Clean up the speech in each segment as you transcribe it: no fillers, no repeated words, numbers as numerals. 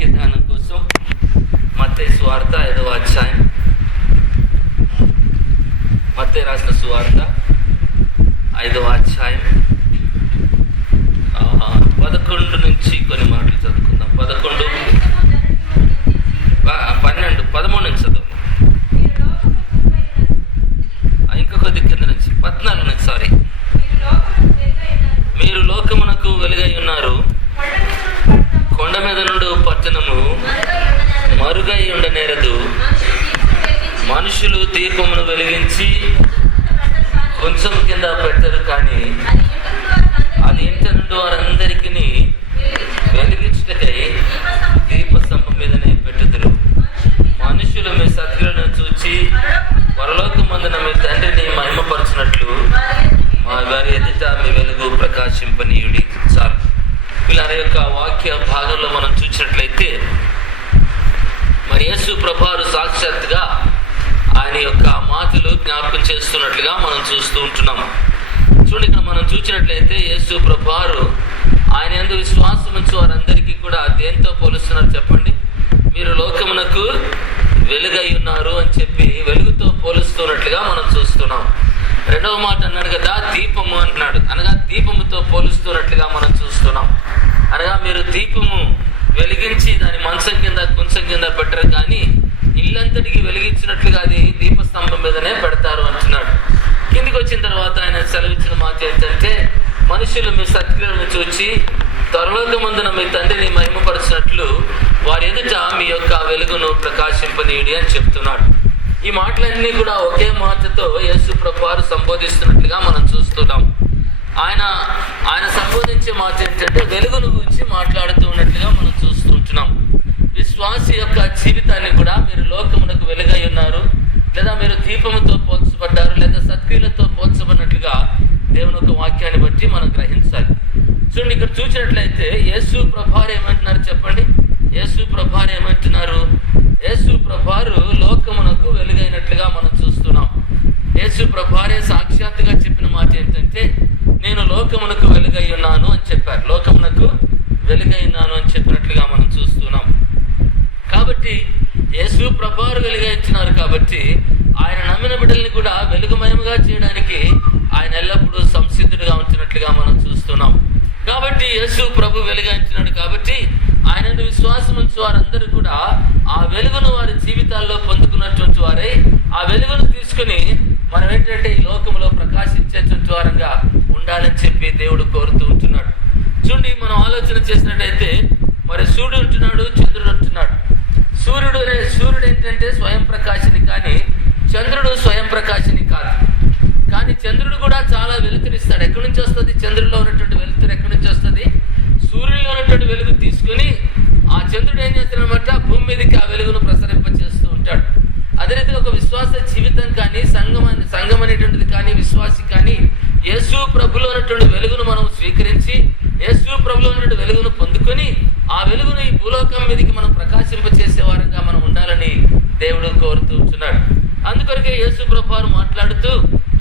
వాక్య ధ్యానం కోసం మత్తయి సువార్త 5వ అధ్యాయం, మత్తయి రాసిన సువార్త 5వ అధ్యాయం 11 నుంచి కొన్ని మాటలు చదువుకుందాం. 11, 12, 13 నుంచి చదువు. ఇంకా కొద్ది కింద నుంచి 14 నుంచి. సారీ. మీరు లోకమునకు వెలుగై ఉన్నారు. కొండ మీద నుండి పట్టణము మరుగై ఉండనేరదు. మనుషులు దీపమును వెలిగించి కొంచెం కింద పెట్టరు, కానీ అది ఇంటి నుండి వారందరికీ వెలిగించుటకై దీపస్తంభం మీదనే పెట్టుదురు. మనుషులు మీ సత్క్రియలను చూచి పరలోకమందున మీ తండ్రిని మహిమపరచినట్లు వారి ఎదుట మీ వెలుగు ప్రకాశింపనీయుడి. చాలు. వీళ్ళ యొక్క వాక్య భాగంలో మనం చూసినట్లయితే మరి యేసు ప్రభువారు సాక్షాత్తుగా ఆయన యొక్క మాటలు జ్ఞాపకం చేస్తున్నట్లుగా మనం చూస్తూ ఉంటున్నాం. చూడండి, ఇక్కడ మనం చూసినట్లయితే యేసు ప్రభువారు ఆయన యందు విశ్వాసం ఉంచి వారందరికీ కూడా దేంతో పోలుస్తున్నారు చెప్పండి? మీరు లోకమునకు వెలుగై ఉన్నారు అని చెప్పి వెలుగుతో పోలుస్తున్నట్లుగా మనం చూస్తున్నాం. రెండవ మాట అన్నాడు కదా, దీపము అంటున్నాడు. అనగా దీపముతో పోలుస్తున్నట్లుగా మనం చూస్తున్నాం. అనగా మీరు దీపము వెలిగించి దాని మంచం కింద కొంచెం కింద పెట్టరు, కానీ ఇల్లంతటికి వెలిగించినట్లుగా అది దీపస్తంభం మీదనే పెడతారు అంటున్నాడు. కిందికి వచ్చిన తర్వాత ఆయన సెలవిచ్చిన మాట ఏంటంటే, మనుషులు మీ సత్క్రియలను చూచి పరలోకమందున మీ తండ్రిని మహిమపరిచినట్లు వారి ఎదుట మీ యొక్క వెలుగును ప్రకాశింపనీయుడి అని చెప్తున్నాడు. ఈ మాటలన్నీ కూడా ఒకే మాటతో యేసు ప్రభువారు సంబోధిస్తున్నట్లుగా మనం చూస్తున్నాం. ఆయన సంబోధించే మాట ఏంటంటే వెలుగును గురించి మాట్లాడుతూ ఉన్నట్లుగా మనం చూస్తుంటున్నాం. విశ్వాసి యొక్క జీవితాన్ని కూడా మీరు లోకమునకు వెలుగై ఉన్నారు, లేదా మీరు దీపముతో పోల్చబడ్డారు, లేదా సత్క్రియలతో పోల్చబడినట్లుగా దేవుని యొక్క వాక్యాన్ని బట్టి మనం గ్రహించాలి. చూడండి, ఇక్కడ చూసినట్లయితే యేసు ప్రభువారు ఏమంటున్నారు చెప్పండి? యేసు ప్రభువారు ఏమంటున్నారు? యేసు ప్రభువారు లోకమునకు వెలుగైనట్లుగా మనం చూస్తున్నాం. యేసు ప్రభువారే సాక్షాత్తుగా చెప్పిన మాట ఏంటంటే, నేను లోకమునకు వెలుగై ఉన్నాను అని చెప్పారు. లోకమునకు వెలుగై ఉన్నాను అని చెప్పినట్లుగా మనం చూస్తున్నాం. కాబట్టి యేసు ప్రభువారు వెలుగైంచినారు కాబట్టి ఆయన నమ్మిన బిడ్డల్ని కూడా వెలుగుమయముగా చేయడానికి ఆయన ఎల్లప్పుడూ సంసిద్ధుడిగా ఉంచినట్లుగా మనం చూస్తున్నాం. కాబట్టి యేసు ప్రభు వెలుగైంచినాడు కాబట్టి ఆయన విశ్వాసం ఉంచి వారందరూ కూడా ఆ వెలుగును వారి జీవితాల్లో పొందుకున్నటువంటి వారై ఆ వెలుగును తీసుకుని మనం ఏంటంటే ఈ లోకంలో ప్రకాశించేటువంటి వారంగా ఉండాలని చెప్పి దేవుడు కోరుతూ ఉంటున్నాడు. చూడండి, మనం ఆలోచన చేసినట్టయితే మరి సూర్యుడు ఉంటున్నాడు, చంద్రుడు ఉంటున్నాడు. సూర్యుడు ఏంటంటే స్వయం ప్రకాశిని, కానీ చంద్రుడు స్వయం ప్రకాశిని కాదు. కానీ చంద్రుడు కూడా చాలా వెలుతురిస్తాడు. ఎక్కడి నుంచి వస్తుంది? చంద్రుడిలో ఉన్నటువంటి వెలుతురు ఎక్కడి నుంచి వస్తుంది? సూర్యుడిలో ఉన్నటువంటి వెలుగు తీసుకుని ఆ చంద్రుడు ఏం చేస్తాడనమాట, భూమి మీదకి ఆ వెలుగును ప్రసరింప చేస్తూ ఉంటాడు. అదే రీతిగా ఒక విశ్వాస జీవితం కానీ సంఘం అనేటువంటిది కానీ విశ్వాసి కానీ యేసు ప్రభులో ఉన్నటువంటి వెలుగును మనం స్వీకరించి యేసు ప్రభులో ఉన్నటువంటి వెలుగును పొందుకొని ఆ వెలుగును ఈ భూలోకం మీదకి మనం ప్రకాశింప చేసే వారంగా మనం ఉండాలని దేవుడు కోరుతూ ఉంటున్నాడు. అందుకొరకే యేసు ప్రభువారు మాట్లాడుతూ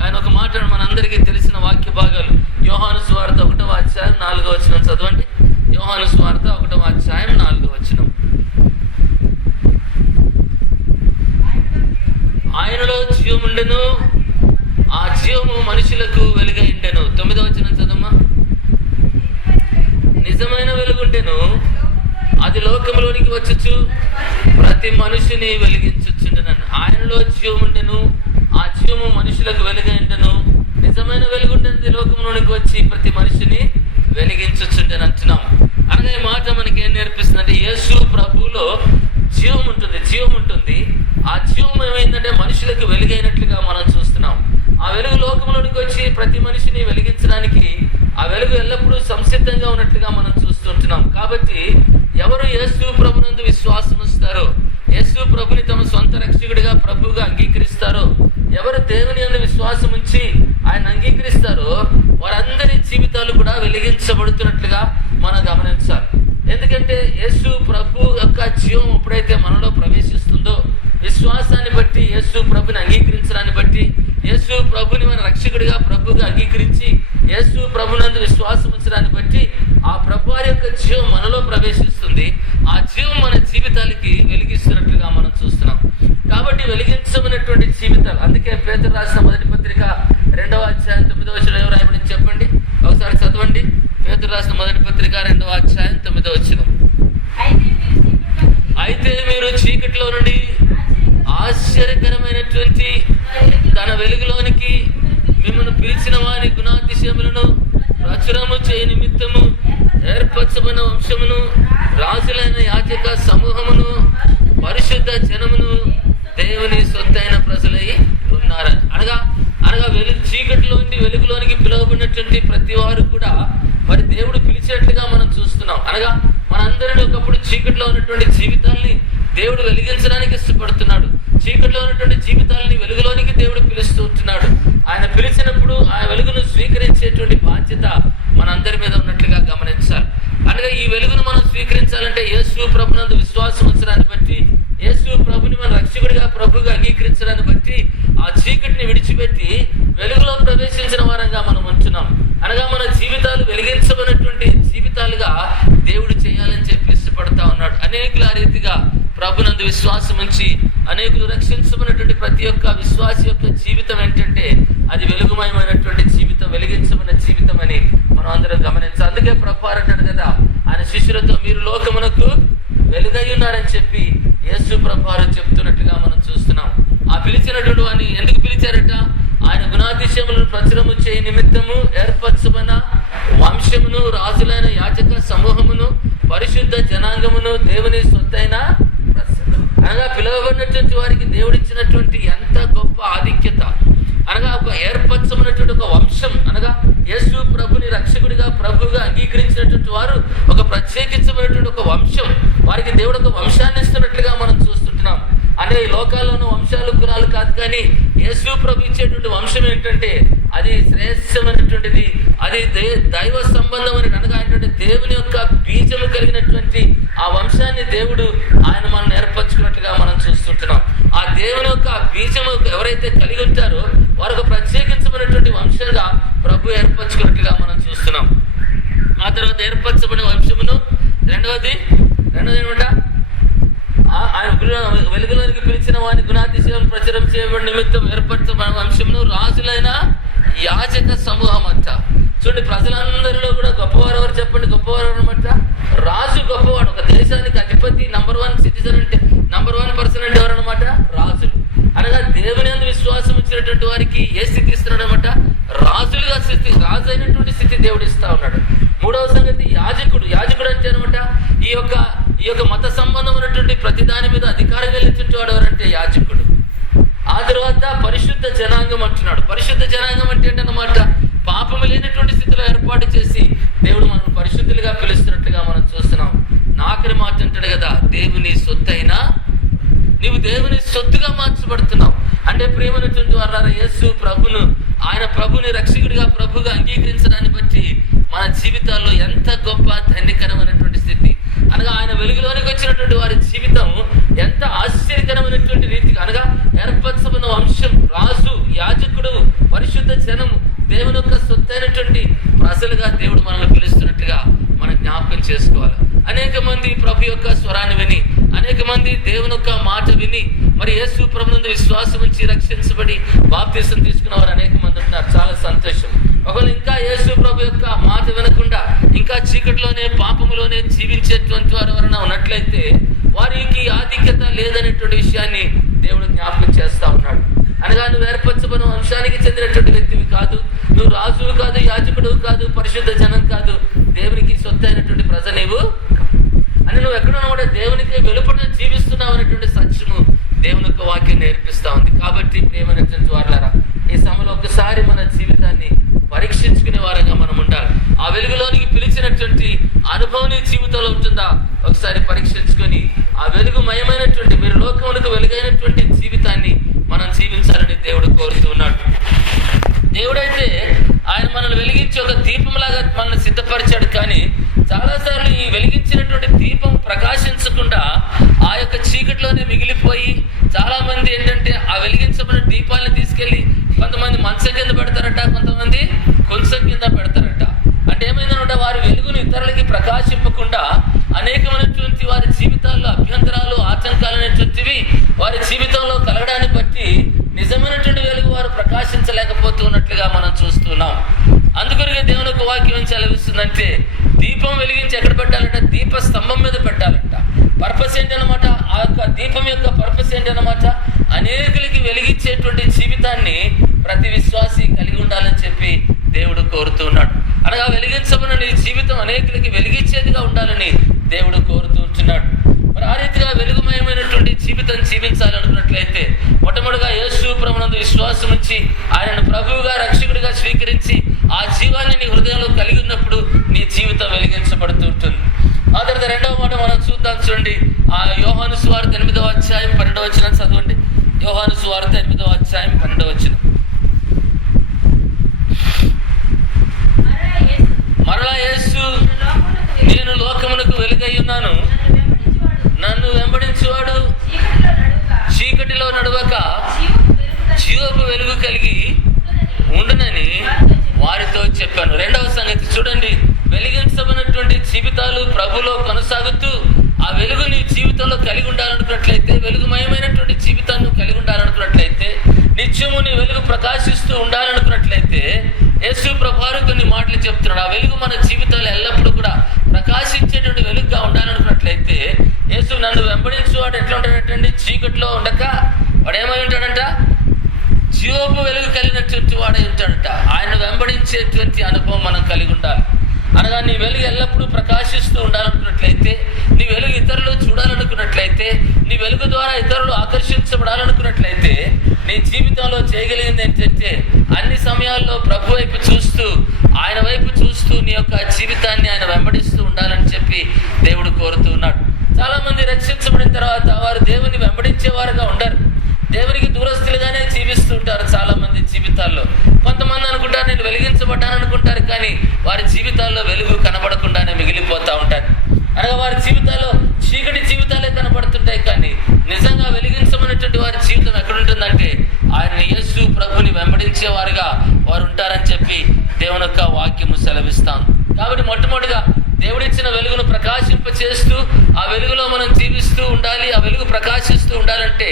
ఆయన ఒక మాట మనందరికీ తెలిసిన వాక్య భాగాలు యోహాను సువార్త 1వ అధ్యాయం 4వ వచనం చదవండి. యోహాను సువార్త 1వ అధ్యాయం 4వ వచనం. ఆయనలో జీవముండెను, ఆ జీవము మనుషులకు వెలుగై ఉండెను. 9వ వచనం చదవమ్మా. నిజమైన వెలుగుండెను, అది లోకములోనికి వచ్చుచు ప్రతి మనిషిని వెలిగించుచుండెనని. ఆయనలో జీవముండెను, ఆ జీవము మనుషులకు వెలుగై ఉండెను. నిజమైన వెలుగుండెనది లోకంలోనికి వచ్చి ప్రతి మనిషిని వెలిగించుచుండెని అంటున్నాం. అనగా ఈ మాట మనకి ఏం నేర్పిస్తుందంటే యేసు ప్రభువులో జీవం ఉంటుంది. ఆ జీవం ఏమైందంటే మనుషులకు వెలుగైనట్లుగా మనం చూస్తున్నాం. ఆ వెలుగు లోకంలోనికి వచ్చి ప్రతి మనిషిని వెలిగించడానికి ఆ వెలుగు ఎల్లప్పుడూ సంసిద్ధంగా ఉన్నట్లుగా మనం చూస్తుంటున్నాం. కాబట్టి ఎవరు యేసు ప్రభునందు విశ్వాసం ఉంచుతారో, యేసు ప్రభుని తమ సొంత రక్షకుడిగా ప్రభువుగా అంగీకరిస్తారో, ఎవరు దేవుని యందు విశ్వాసం ఉంచి ఆయన అంగీకరిస్తారో వారందరి జీవితాలు కూడా వెలిగించబడుతున్నట్లుగా మనం గమనించాలి. ఎందుకంటే యేసు ప్రభు యొక్క జీవం ఎప్పుడైతే మనలో ప్రవేశిస్తుందో, విశ్వాసాన్ని బట్టి యేసు ప్రభుని అంగీకరించడాన్ని బట్టి యేసు ప్రభుని మన రక్షకుడిగా ప్రభుగా అంగీకరించి యేసు ప్రభునందు విశ్వాసం ఉంచడాన్ని బట్టి ఆ ప్రభు వారి యొక్క జీవం మనలో ప్రవేశిస్తుంది. ఆ జీవం మన జీవితాలకి వెలిగిస్తున్నట్లుగా మనం చూస్తున్నాం. కాబట్టి వెలిగించమనేటువంటి జీవితాలు. అందుకే పేతురు రాసిన మొదటి పత్రిక 2వ అధ్యాయం 9వ వచనం ఎవరు రాయబడి చెప్పండి, ఒకసారి చదవండి. పేతురు రాసిన మొదటి పత్రిక 2వ అధ్యాయం 9వ వచనం. అయితే మీరు చీకటిలో నుండి ఆశ్చర్యకరమైనటువంటి తన వెలుగులోనికి మిమ్మల్ని పిలిచిన వారి గుణాతిశయములను ప్రచురము చేయ నిమిత్తము ఏర్పరచబడిన వంశమును, రాజులైన యాజక సమూహమును, పరిశుద్ధ జనమును, దేవుని సొత్తైన ప్రజలై ఉన్నారు. అనగా చీకటిలో నుండి వెలుగులోనికి పిలువబడినటువంటి ప్రతి వారు కూడా మరి దేవుడు పిలిచేట్లుగా మనం చూస్తున్నాం. అనగా మనందరినీ ఒకప్పుడు చీకటిలో ఉన్నటువంటి జీవితాల్ని దేవుడు వెలిగించడానికి ఇష్టపడుతున్నాడు. చీకటిలో ఉన్నటువంటి జీవితాలని వెలుగులోనికి దేవుడు పిలుస్తూ ఉంటున్నాడు. ఆయన పిలిచినప్పుడు ఆ వెలుగును స్వీకరించేటువంటి బాధ్యత మనందరి మీద ఉన్నట్లుగా గమనించాలి. అనగా ఈ వెలుగును మనం స్వీకరించాలంటే యేసు ప్రభునందు విశ్వాసం ఉంచడాన్ని బట్టి, యేసు ప్రభుని మన రక్షకుడిగా ప్రభుగా అంగీకరించడాన్ని బట్టి ఆ చీకటిని విడిచిపెట్టి వెలుగులో ప్రవేశించిన వారంగా మనం ఉంటున్నాం. అనగా మన జీవితాలు వెలిగించబడినటువంటి జీవితాలుగా దేవుడు చేయాలని చెప్పి ఇష్టపడతా ఉన్నాడు. అనేకులు ఆ రీతిగా ప్రభునందు విశ్వాసం ఉంచి అనేకులు రక్షించబడినటువంటి ప్రతి ఒక్క విశ్వాసి యొక్క జీవితం ఏంటంటే అది వెలుగుమయమైనటువంటి జీవితం, వెలిగించబడిన జీవితం అని మనం అందరం గమనించాలి. అందుకే ప్రభు అంటాడు కదా ఆయన శిష్యులతో, మీరు లోకమునకు వెలుగై ఉన్నారని చెప్పి యేసు ప్రభు చెప్తున్నట్టుగా మనం చూస్తున్నాం. ఆ పిలిచినటువంటి వాడిని ఎందుకు పిలిచారట? ఆయన గుణాతిశయములను ప్రచురము చేయ నిమిత్తము ఏర్పరచబడిన వంశమును, రాజులైన యాజక సమూహమును, పరిశుద్ధ జనాంగమును, దేవుని సొత్తైన అనగా పిలువబడినటువంటి వారికి దేవుడిచ్చినటువంటి ఎంత గొప్ప ఆధిక్యత. అనగా ఒక ఏర్పరచబడినటువంటి ఒక వంశం, అనగా యేసు ప్రభుని రక్షకుడిగా ప్రభువుగా అంగీకరించినటువంటి వారు ఒక ప్రత్యేకించబడినటువంటి ఒక వంశం. వారికి దేవుడు ఒక వంశాన్ని ఇస్తున్నట్లుగా మనం చూస్తుంటున్నాం. అంటే ఈ లోకాల్లో ఉన్న వంశాలు కులాలు కాదు, కానీ యేసు ప్రభు ఇచ్చేటువంటి వంశం ఏంటంటే అది శ్రేష్టమైనటువంటిది, అది దైవ సంబంధమైన, అనగా ఏంటంటే దేవుని యొక్క బీజము కలిగినటువంటి ఆ వంశాన్ని దేవుడు ఆయన మనం ఏర్పరచుకున్నట్లుగా మనం చూస్తుంటున్నాం. ఆ దేవుని యొక్క బీజము ఎవరైతే కలిగి ఉంటారో వారు ఒక ప్రత్యేకించబడినటువంటి వంశంగా ప్రభు ఏర్పరచుకున్నట్లుగా మనం చూస్తున్నాం. ఆ తర్వాత ఏర్పరచబడిన వంశమును, రెండవది ఏమంట, ఆయన వెలుగులోనికి పిలిచిన వారిని గుణాతిశయం ప్రచురం చేయబడిన నిమిత్తం ఏర్పరచబడిన వంశమును, రాజులైన యాజక సమూహం అంట. చూడండి, ప్రజలందరిలో కూడా గొప్పవారు ఎవరు చెప్పండి? గొప్పవారు అనమాట రాజు గొప్పవాడు. ఒక దేశానికి అధిపతి, నంబర్ 1 సిటిజన్ అంటే, నంబర్ 1 పర్సన్ అంటే ఎవరనమాట? రాజులు. అనగా దేవుని యందు విశ్వాసం ఇచ్చినటువంటి వారికి ఏ స్థితి ఇస్తున్నాడు అనమాట? రాజులుగా స్థితి, రాజు అయినటువంటి స్థితి దేవుడు ఇస్తా ఉన్నాడు. మూడవ సంగతి యాజకుడు. యాజకుడు అంటే అనమాట ఈ యొక్క మత సంబంధమైనటువంటి ప్రతి దాని మీద అధికారం కలిగించేటువంటి వాడు ఎవరంటే యాజకుడు. ఆ తర్వాత పరిశుద్ధ జనాంగం అంటున్నాడు. పరిశుద్ధ జనాంగం అంటే ఏంటన్నమాట? పాపము లేనటువంటి స్థితిలో ఏర్పాటు చేసి దేవుడు మనం పరిశుద్ధులుగా పిలుస్తున్నట్టుగా మనం చూస్తున్నాం. నాకరి మాట అంటాడు కదా, దేవుని సొత్తైన, నీవు దేవుని సొత్తుగా మార్చబడుతున్నావు. అంటే ప్రేమనటువంటి వారు యేసు ప్రభును, ఆయన ప్రభుని రక్షకుడిగా ప్రభుగా అంగీకరించడాన్ని బట్టి మన జీవితాల్లో ఎంత గొప్ప ధన్యకరమైనటువంటి స్థితి. అనగా ఆయన వెలుగులోనికి వచ్చినటువంటి వారి జీవితం ఎంత ఆశ్చర్యకరమైనటువంటి రీతిగా, అనగా ఏర్పరచబడిన వంశం, రాజు, యాజకుడు, పరిశుద్ధ జనము, దేవుని యొక్క సొత్తైనటువంటి ప్రజలుగా దేవుడు మనల్ని పిలుస్తున్నట్టుగా మనం జ్ఞాపకం చేసుకోవాలి. అనేక మంది ప్రభు యొక్క స్వరాన్ని విని, అనేక మంది దేవుని యొక్క మాట విని మరి యేసు ప్రభునందు విశ్వాసం ఉంచి రక్షించబడి బాప్తిసం తీసుకున్న వారు అనేక మంది ఉన్నారు. చాలా సంతోషం. ఒకవేళ ఇంకా యేసు ప్రభు యొక్క మాట వినకుండా ఇంకా చీకటిలోనే పాపములోనే జీవించేటువంటి వారు ఎవరైనా ఉన్నట్లయితే వారికి ఆధిక్యత లేదనేటువంటి విషయాన్ని దేవుడు జ్ఞాపకం చేస్తా ఉన్నాడు. అనగా నువ్వు ఏర్పరచబడిన వంశానికి చెందినటువంటి వ్యక్తివి కాదు, నువ్వు రాజువు కాదు, యాజకుడు కాదు, పరిశుద్ధ జనం కాదు, దేవునికి సొత్తైనటువంటి ప్రజ నీవు అని నువ్వు ఎక్కడున్నా కూడా దేవునికి వెలుపట జీవిస్తున్నావు అనేటువంటి సత్యము దేవుని యొక్క వాక్యం నేర్పిస్తా ఉంది. కాబట్టి ప్రియమైనటువంటి వారులారా, ఈ సమయంలో ఒకసారి మన జీవితాన్ని పరీక్షించుకునే వారంగా మనం ఉండాలి. ఆ వెలుగులోనికి పిలిచినటువంటి అనుభవం నీ జీవితంలో ఉంటుందా? ఒకసారి పరీక్షించుకొని ఆ వెలుగుమయమైనటువంటి, మీరు లోకములకు వెలుగైనటువంటి జీవితాన్ని మనం జీవించాలని దేవుడు కోరుతూ ఉన్నాడు. దేవుడైతే ఆయన మనల్ని వెలిగించి ఒక దీపంలాగా మనల్ని సిద్ధపరిచాడు. కానీ చాలాసార్లు ఈ వెలిగించినటువంటి దీపం ప్రకాశించకుండా ఆ యొక్క చీకటిలోనే మిగిలిపోయి చాలా మంది ఏంటంటే ఆ వెలిగించబడిన దీపాలను తీసుకెళ్లి కొంతమంది మంచం కింద పెడతారట, కొంతమంది కొంచెం కింద పెడతారట. అంటే ఏమైందనమాట, వారి వెలుగును ఇతరులకి ప్రకాశింపకుండా అనేకమైనటువంటి వారి సమస్య ఏంటన్నమాట, అనేకులకి వెలిగించేటువంటి జీవితాన్ని ప్రతి విశ్వాసి కలిగి ఉండాలని చెప్పి దేవుడు కోరుతూ ఉన్నాడు. అనగా వెలిగించబడిన నీ జీవితం అనేకులకి వెలిగించేదిగా ఉండాలని దేవుడు కోరుతూ ఉంటున్నాడు. మరి ఆ రీతిగా వెలుగుమయమైనటువంటి జీవితం జీవించాలనుకున్నట్లయితే మొట్టమొదటిగా యేసు ప్రభునందు విశ్వాసం ఉంచి ఆయనను ప్రభువుగా రక్షకుడిగా స్వీకరించి ఆ జీవాన్ని నీ హృదయంలో కలిగి ఉన్నప్పుడు నీ జీవితం వెలిగించబడుతూ ఉంటుంది. ఆ తర్వాత రెండవ మాట మనం చూద్దాం. చూడండి, ఆ యోహాను సువార్త 8వ అధ్యాయం 12వ వచనం చదవండి. యోహాను సువార్త 8వ అధ్యాయం 12వ వచనం. మరలా యేసు, నేను లోకమునకు వెలుగై ఉన్నాను, నన్ను వెంబడించువాడు చీకటిలో నడవక జీవపు వెలుగు కలిగి ఉండునని వారితో చెప్పాను. రెండవ సంగతి చూడండి, వెలిగించబడినటువంటి జీవితాలు ప్రభులో కొనసాగుతూ ఆ వెలుగు నీ జీవితంలో కలిగి ఉండాలనుకున్నట్లయితే, వెలుగుమయమైనటువంటి జీవితాన్ని కలిగి ఉండాలనుకున్నట్లయితే, నిత్యము నీ వెలుగు ప్రకాశిస్తూ ఉండాలనుకున్నట్లయితే యేసు ప్రభువారు కొన్ని మాటలు చెప్తున్నాడు. ఆ వెలుగు మన జీవితాలు ఎల్లప్పుడూ కూడా ప్రకాశించేటువంటి వెలుగుగా ఉండాలనుకున్నట్లయితే, యేసు నన్ను వెంబడించేవాడు ఎట్లా ఉంటాడంటే, చీకటిలో ఉండక వాడు ఏమై ఉంటాడంట, జీవపు వెలుగు కలిగినటువంటి వాడై ఉంటాడట. ఆయన వెంబడించేటువంటి అనుభవం మనం కలిగి ఉండాలి. అనగా నీ వెలుగు ఎల్లప్పుడూ ప్రకాశిస్తూ ఉండాలనుకున్నట్లయితే, నీ వెలుగు ఇతరులు చూడాలనుకున్నట్లయితే, నీ వెలుగు ద్వారా ఇతరులు ఆకర్షించబడాలనుకున్నట్లయితే, నీ జీవితంలో చేయగలిగింది ఏంటంటే అన్ని సమయాల్లో ప్రభు వైపు చూస్తూ, ఆయన వైపు చూస్తూ నీ యొక్క జీవితాన్ని ఆయన వెంబడిస్తూ ఉండాలని చెప్పి దేవుడు కోరుతూ ఉన్నాడు. చాలా మంది రక్షించబడిన తర్వాత వారు దేవుని వెంబడించేవారుగా ఉండరు, దేవునికి దూరస్తులుగానే జీవిస్తూ ఉంటారు. చాలా మంది జీవితాల్లో కొంతమంది అనుకుంటారు నేను వెలిగించబడ్డాను అనుకుంటారు, కానీ వారి జీవితాల్లో వెలుగు కనబడకుండానే మిగిలిపోతూ ఉంటారు. అనగా వారి జీవితాల్లో చీకటి జీవితాలే కనబడుతుంటాయి, కానీ నిజంగా వెలిగించమనేటువంటి వారి జీవితం ఎక్కడుంటుందంటే ఆయన యేసు ప్రభుని వెంబడించేవారుగా వారు ఉంటారని చెప్పి దేవుని యొక్క వాక్యము సెలవిస్తాం. కాబట్టి మొట్టమొదటిగా దేవుడిచ్చిన వెలుగును ప్రకాశింపచేస్తూ ఆ వెలుగులో మనం జీవిస్తూ ఉండాలి. ఆ వెలుగు ప్రకాశిస్తూ ఉండాలంటే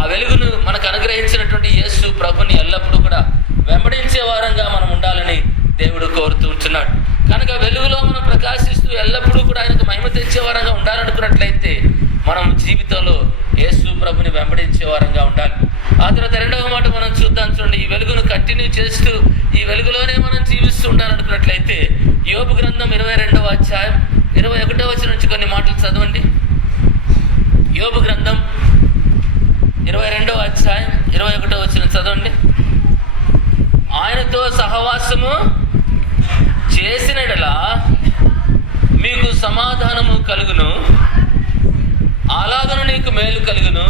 ఆ వెలుగును మనకు అనుగ్రహించినటువంటి యేసు ప్రభుని ఎల్లప్పుడూ కూడా వెంబడించే వారంగా మనం ఉండాలని దేవుడు కోరుతూ ఉంటున్నాడు. కనుక వెలుగులో మనం ప్రకాశిస్తూ ఎల్లప్పుడూ కూడా ఆయనకు మహిమ తెచ్చే వారంగా ఉండాలనుకున్నట్లయితే మనం జీవితంలో యేసు ప్రభుని వెంబడించే వారంగా ఉండాలి. ఆ తర్వాత రెండవ మాట మనం చూద్దాం. చూడండి, ఈ వెలుగును కంటిన్యూ చేస్తూ ఈ వెలుగులోనే మనం జీవిస్తూ ఉండాలనుకున్నట్లయితే యోబు గ్రంథం 22వ అధ్యాయం 21వ వచనం నుంచి కొన్ని మాటలు చదవండి. యోబు గ్రంథం 22వ అధ్యాయం 21వ వచనం చదవండి. ఆయనతో సహవాసము చేసినడలా మీకు సమాధానము కలుగును, అలాగను నీకు మేలు కలుగును.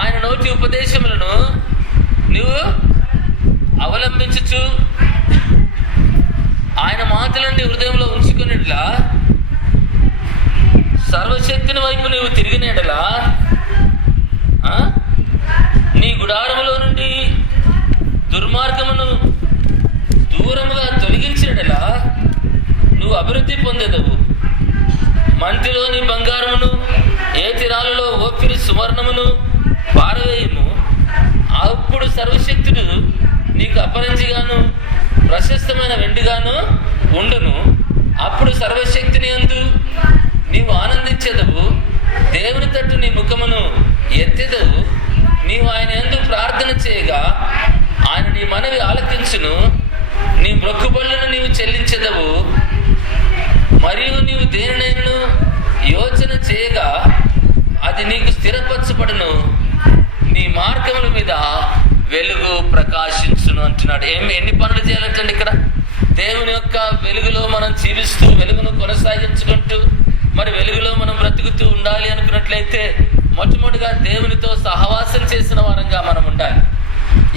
ఆయన నోటి ఉపదేశములను నువ్వు అవలంబించుచు ఆయన మాటలన్నీ హృదయంలో ఉంచుకునేలా, సర్వశక్తిని వైపు నువ్వు తిరిగినట్లా, నీ గుడారములో నుండి దుర్మార్గమును దూరముగా తొలగించినట్లా నువ్వు అభివృద్ధి పొందేదవు. మంతిలోని బంగారమును ఏతిరాలలో ఓపిరి సువర్ణమును పారవేయము. అప్పుడు సర్వశక్తుడు నీకు అపరంజిగాను ప్రశస్తమైన వెండిగాను ఉండును. అప్పుడు సర్వశక్తిని యందు నీవు ఆనందించెదవు, దేవుని తట్టు నీ ముఖమును ఎత్తెదవు. నీవు ఆయన యందు ప్రార్థన చేయగా ఆయన నీ మనవి ఆలకించును. నీ మొక్కుబడులను నీవు చెల్లించెదవు. మరియు నీవు దేనినైనను యోచన చేయగా అది నీకు స్థిరపరచబడును. నీ మార్గముల మీద వెలుగు ప్రకాశించును అంటున్నాడు. ఎన్ని పనులు చేయాలంటండి ఇక్కడ? దేవుని యొక్క వెలుగులో మనం జీవిస్తూ వెలుగును కొనసాగించుకుంటూ మరి వెలుగులో మనం బ్రతుకుతూ ఉండాలి అనుకున్నట్లయితే మొట్టమొదటిగా దేవునితో సహవాసం చేసిన వారంగా మనం ఉండాలి.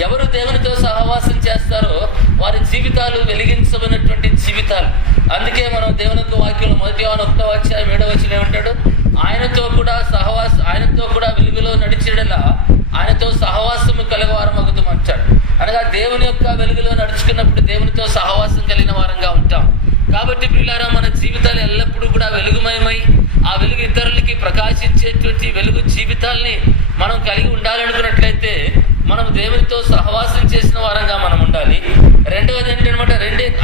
ఎవరు దేవునితో సహవాసం చేస్తారో వారి జీవితాలు వెలిగించబడినటువంటి జీవితాలు. అందుకే మనం దేవుని యొక్క వాక్యంలో 1 యోహాను 1వ అధ్యాయం 7వ వచనం ఏమంటాడు? ఆయనతో కూడా వెలుగులో నడిచేడలా ఆయనతో సహవాసము కలగవారం అగుతాం అంటాడు. అనగా దేవుని యొక్క వెలుగులో నడుచుకున్నప్పుడు దేవునితో సహవాసం కలిగిన వారంగా ఉంటాం. కాబట్టి ప్రియులారా, మన జీవితాలు ఎల్లప్పుడూ కూడా వెలుగుమయమై ఆ వెలుగు ఇతరులకి ప్రకాశించేటువంటి వెలుగు జీవితాల్ని మనం కలిగి ఉండాలనుకున్నట్లయితే మనం దేవునితో సహవాసం చేసిన వారంగా మనం ఉండాలి. రెండవది ఏంటనమాట,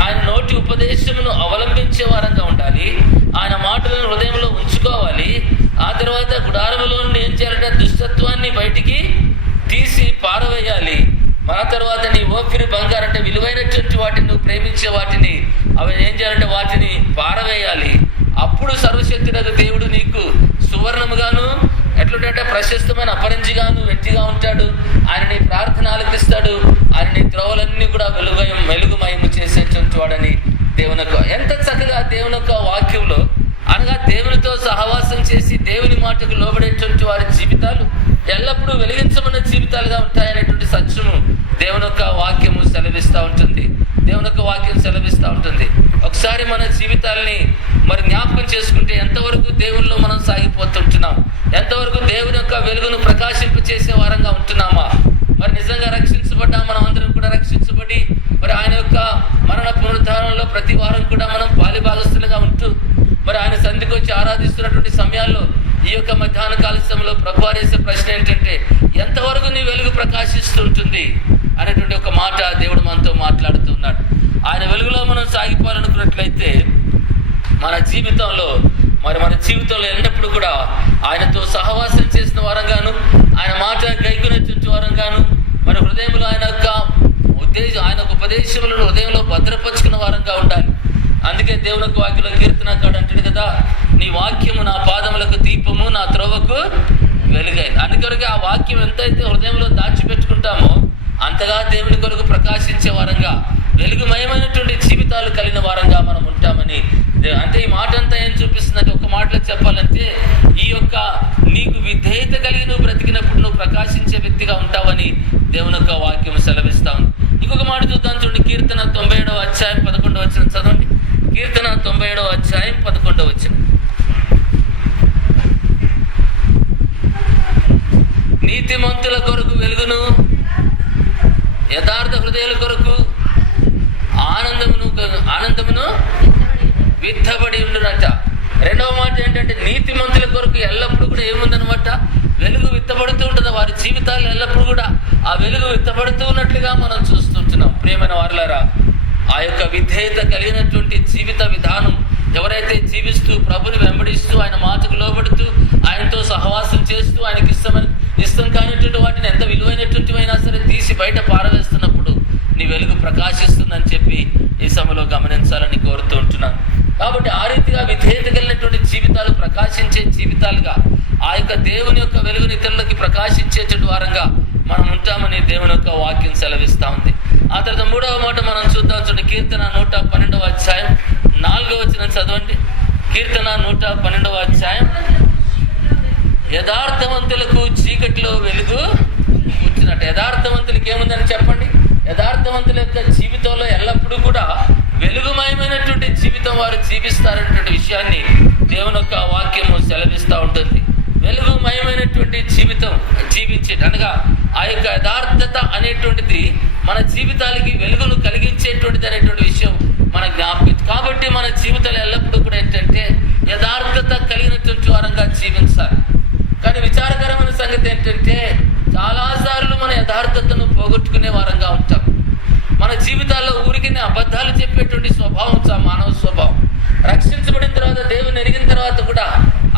ఆయన నోటి ఉపదేశమును అవలంబించే వారంగా ఉండాలి. ఆయన మాటలను హృదయంలో ఉంచుకోవాలి. ఆ తర్వాత గుడారములో ఏం చేయాలంటే వాటిని, నువ్వు ప్రేమించే వాటిని అవి ఏం చేయాలంటే వాటిని పారవేయాలి. అప్పుడు సర్వశక్తుడైన దేవుడు నీకు సువర్ణముగాను, ఎట్లుంటే ప్రశస్తమైన అపరంజిగాను వ్యక్తిగా ఉంటాడు. ఆయన నీ ప్రార్థన ఆలకిస్తాడు. ఆయన నీ త్రోవలన్నీ కూడా వెలుగుమయము చేసేటువంటి వాడని దేవుని యొక్క, ఎంత చక్కగా దేవుని యొక్క వాక్యంలో అనగా దేవునితో సహవాసం చేసి దేవుని మాటకు లోబడేటువంటి వారి జీవితాలు ఎల్లప్పుడూ వెలిగించమన్న జీవితాలుగా ఉంటాయనేటువంటి సత్యము దేవుని యొక్క వాక్యము సెలవిస్తూ ఉంటుంది. దేవుని యొక్క వాక్యం సెలవిస్తూ ఉంటుంది. ఒకసారి మన జీవితాల్ని మరి జ్ఞాపకం చేసుకుంటే ఎంతవరకు దేవునిలో మనం సాగిపోతుంటున్నాం, ఎంతవరకు దేవుని యొక్క వెలుగును ప్రకాశింపచేసే వారంగా ఉంటున్నామా? మరి నిజంగా రక్షించబడ్డా మనం అందరం కూడా రక్షించబడి మరి ఆయన యొక్క మరణ పునరుద్ధానంలో ప్రతి వారం కూడా మనం పాలిభాగస్తులుగా ఉంటూ మరి ఆయన సంధికి వచ్చి ఆరాధిస్తున్నటువంటి సమయాల్లో ఈ యొక్క మధ్యాహ్న కాల సమయంలో ప్రభువారు వేసే ప్రశ్న ఏంటంటే, ఎంతవరకు నీ వెలుగు ప్రకాశిస్తూ ఉంటుంది అనేటువంటి ఒక మాట దేవుడు మనతో మాట్లాడుతున్నాడు. ఆయన వెలుగులో మనం సాగిపోవాలనుకున్నట్లయితే మన జీవితంలో ఎన్నప్పుడు కూడా ఆయనతో సహవాసం చేసిన వారంగాను, ఆయన మాట గైకొనేటువంటి వారంగాను, మన హృదయంలో ఆయన యొక్క ఉపదేశములను హృదయంలో భద్రపరుచుకున్న వారంగా ఉండాలి. అందుకే దేవుని యొక్క వాక్యంలో కీర్తనకాడు అంటాడు కదా, నీ వాక్యము నా పాదములకు దీపము, నా త్రోవకు వెలుగైంది. అందుకొరకు ఆ వాక్యం ఎంతైతే హృదయంలో దాచిపెట్టుకుంటామో అంతగా దేవుని కొరకు ప్రకాశించే వారంగా, వెలుగుమయమైనటువంటి జీవితాలు కలిగిన వారంగా మనం ఉంటామని. అంటే ఈ మాట అంతా ఏం చూపిస్తుందంటే, ఒక మాటలో చెప్పాలంటే ఈ యొక్క నీకు విధేయత కలిగి నువ్వు బ్రతికినప్పుడు నువ్వు ప్రకాశించే వ్యక్తిగా ఉంటావని దేవుని యొక్క వాక్యం సెలవిస్తా ఉంది. ఇంకొక మాట చూద్దాం చూడండి, కీర్తన 97వ అధ్యాయం 11వ వచనం చదవండి. కీర్తన 97వ అధ్యాయం 11వ వచనం. నీతిమంతుల కొరకు వెలుగును, యథార్థ హృదయాల కొరకు ఆనందమును విత్తబడి ఉండునట. రెండవ మాట ఏంటంటే, నీతిమంతుల కొరకు ఎల్లప్పుడూ కూడా ఏముందనమాట, వెలుగు విత్తబడుతూ ఉంటుంది. వారి జీవితాలు ఎల్లప్పుడూ కూడా ఆ వెలుగు విత్తబడుతూ ఉన్నట్లుగా మనం చూస్తుంటున్నాం. ప్రియమైన వారులారా, ఆ యొక్క విధేయత కలిగినటువంటి జీవిత విధానం ఎవరైతే జీవిస్తూ ప్రభుని వెంబడిస్తూ ఆయన మాటకు లోబడుతూ ఆయనతో సహవాసం చేస్తూ ఆయనకి ఇష్టం కానిటువంటి వాటిని ఎంత విలువైనటువంటివైనా సరే తీసి బయట పారవేస్తున్నప్పుడు నీ వెలుగు ప్రకాశిస్తుందని చెప్పి ఈ సమయంలో గమనించాలని కోరుతూ ఉంటున్నాను. కాబట్టి ఆ రీతిగా విధేయత కలిగినటువంటి జీవితాలు ప్రకాశించే జీవితాలుగా, ఆ యొక్క దేవుని యొక్క వెలుగుని ఇతరులకి ప్రకాశించేటువంటి వారంగా మనం ఉంటామని దేవుని యొక్క వాక్యం సెలవిస్తూ ఉంది. ఆ తర్వాత మూడవ మాట మనం చూద్దాం చూడండి, కీర్తన 112వ అధ్యాయం 4వ వచనం చదవండి. కీర్తన 112వ అధ్యాయం, యథార్థవంతులకు చీకటిలో వెలుగు కూర్చున్నట్టు. యథార్థవంతులకి ఏముందని చెప్పండి, యథార్థవంతుల యొక్క జీవితంలో ఎల్లప్పుడూ కూడా వెలుగుమయమైనటువంటి జీవితం వారు జీవిస్తారనేటువంటి విషయాన్ని దేవుని యొక్క వాక్యము సెలవిస్తూ ఉంటుంది. వెలుగుమయమైనటువంటి జీవితం జీవించేది అనగా ఆ యొక్క యథార్థత అనేటువంటిది మన జీవితాలకి వెలుగును కలిగించేటువంటిది అనేటువంటి విషయం మన జ్ఞాపకం. కాబట్టి మన జీవితాలు ఎల్లప్పుడూ కూడా ఏంటంటే యథార్థత కలిగినటువంటి వారంగా జీవించాలి. కానీ విచారకరమైన సంగతి ఏంటంటే, చాలాసార్లు మన యథార్థతను పోగొట్టుకునే వారంగా ఉంటాం. మన జీవితాల్లో ఊరికి అబద్ధాలు చెప్పేటువంటి స్వభావం మానవ స్వభావం. రక్షించబడిన తర్వాత, దేవుని ఎరిగిన తర్వాత కూడా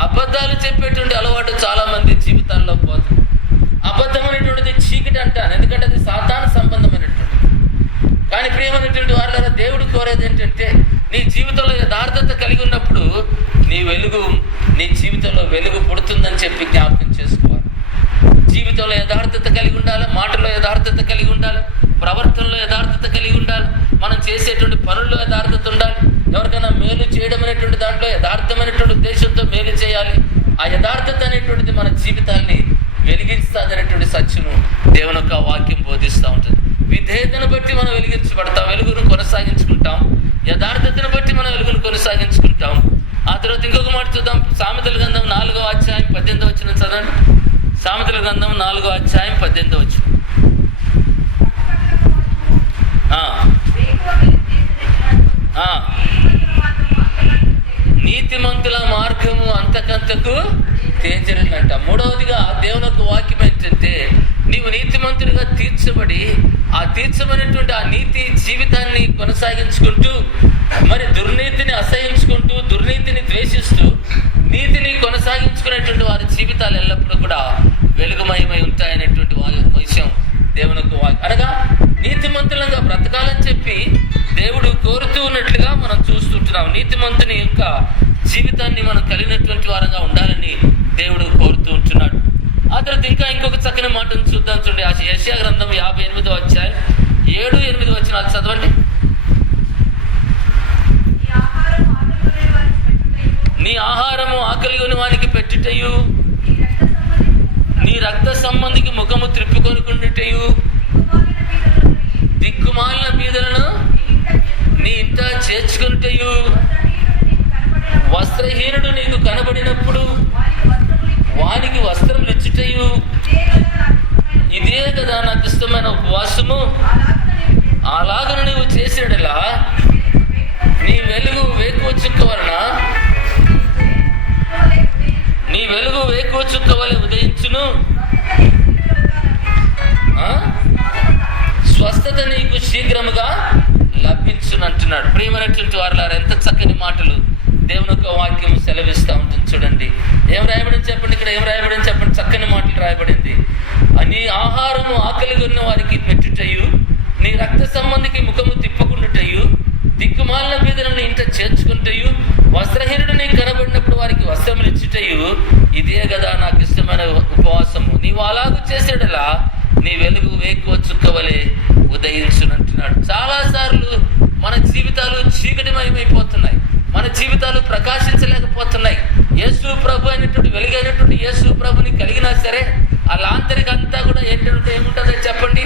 అబద్ధాలు చెప్పేటువంటి అలవాటు చాలా మంది జీవితాల్లో పోతుంది. అబద్ధం అనేటువంటిది చీకటి అంటాను, ఎందుకంటే అది సాతాను సంబంధమైనటువంటి. కానీ ప్రియమైనటువంటి వారులారా, దేవుడు కోరేది ఏంటంటే, నీ జీవితంలో యథార్థత కలిగి ఉన్నప్పుడు నీ జీవితంలో వెలుగు పుడుతుందని చెప్పి జ్ఞాపకం చేసుకోవాలి. జీవితంలో యథార్థత కలిగి ఉండాలి, మాటలో యథార్థత కలిగి ఉండాలి, ప్రవర్తనలో యథార్థత కలిగి ఉండాలి, మనం చేసేటువంటి పనుల్లో యథార్థత ఉండాలి. ఎవరికైనా మేలు చేయడం అనేటువంటి దాంట్లో యథార్థమైనటువంటి ఉద్దేశంతో మేలు చేయాలి. ఆ యథార్థత అనేటువంటిది మన జీవితాన్ని వెలిగిస్తుంది అనేటువంటి సత్యము దేవుని యొక్క వాక్యం బోధిస్తూ ఉంటుంది. విధేయతను బట్టి మనం వెలిగించబడతాం, వెలుగును కొనసాగించుకుంటాం. యథార్థతను బట్టి మనం వెలుగును కొనసాగించుకుంటాం. ఆ తర్వాత ఇంకొక మాట చూద్దాం, సామెతల గ్రంథం 4వ అధ్యాయం 18వ వచనం చదవండి. సామెతల గ్రంథం 4వ అధ్యాయం 18వ వచనం. నీతిమంతుల మార్గము అంతకంతకు తేజరిల్లంట. మూడవదిగా దేవుని యొక్క వాక్యం ఏంటంటే, నీవు నీతిమంతుడిగా తీర్చబడి ఆ తీర్చబడినటువంటి ఆ నీతి జీవితాన్ని కొనసాగించుకుంటూ మరి దుర్నీతిని అసహించుకుంటూ దుర్నీతిని ద్వేషిస్తూ నీతిని కొనసాగించుకునేటువంటి వారి జీవితాలు ఎల్లప్పుడూ కూడా వెలుగుమయమై ఉంటాయనేటువంటి విషయం దేవుని యొక్క వాక్యం. అనగా నీతిమంతులంగా బ్రతకాలని చెప్పి దేవుడు కోరుతూ ఉన్నట్లుగా మనం చూస్తుంటున్నాం. నీతిమంతుని యొక్క జీవితాన్ని మనం కలిగినటువంటి వారంగా ఉండాలని దేవుడు కోరుతూ ఉంటున్నాడు. ఆ తర్వాత ఇంకొక చక్కని మాటను చూద్దాం. చూడండి, ఆ యెషయా గ్రంథం 58వ అధ్యాయం 7-8 వచనాలు చదవండి. నీ ఆహారము ఆకలిగొని వానికి పెట్టుటయు, నీ రక్త సంబంధికి ముఖము త్రిప్పుకొనుకుండుటయు, దిక్కుమాలిన బీదలను నీ ఇంట చేర్చుకుంటయు, వస్త్రహీనుడు నీకు కనబడినప్పుడు వానికి వస్త్రం ఇచ్చుటయు, ఇదే కదా నాకు ఇష్టమైన ఉపవాసము. అలాగన నువ్వు చేసేడలా నీ వెలుగు వేకువ చుక్క వలన, నీ వెలుగు వేకువ చుక్క వలె ఉదయించును, స్వస్థత నీకు శీఘ్రముగా లభించును అంటున్నాడు. ప్రియమైనటువంటి వారులారా, ఎంత చక్కని మాటలు దేవుని యొక్క వాక్యం సెలవిస్తూ ఉంటుంది. చూడండి, ఏం రాయబడింది చెప్పండి, ఇక్కడ ఏం రాయబడింది చెప్పండి. చక్కని మాటలు రాయబడింది. నీ ఆహారము ఆకలిగా ఉన్న వారికి పెట్టుటయు, నీ రక్త సంబంధికి ముఖము తిప్పకుండుటయు, దిక్కుమాలిన బీదలను ఇంట చేర్చుకుంటయు, వస్త్రహీనుడు నీకు కనబడినప్పుడు వారికి వస్త్రములు ఇచ్చుటయు, ఇదే కదా నాకు ఇష్టమైన ఉపవాసము. నీవు అలాగూ చేసేడలా నీ వెలుగు వేకువ చుక్కవలే ఉదయించునంటున్నాడు. చాలాసార్లు మన జీవితాలు చీకటిమయమైపోతున్నాయి, మన జీవితాలు ప్రకాశించలేకపోతున్నాయి. యేసు ప్రభు అయినటువంటి వెలుగైనటువంటి యేసు ప్రభుని కలిగినా సరే ఆ లాంతరికంతా కూడా ఏముంటుందో చెప్పండి,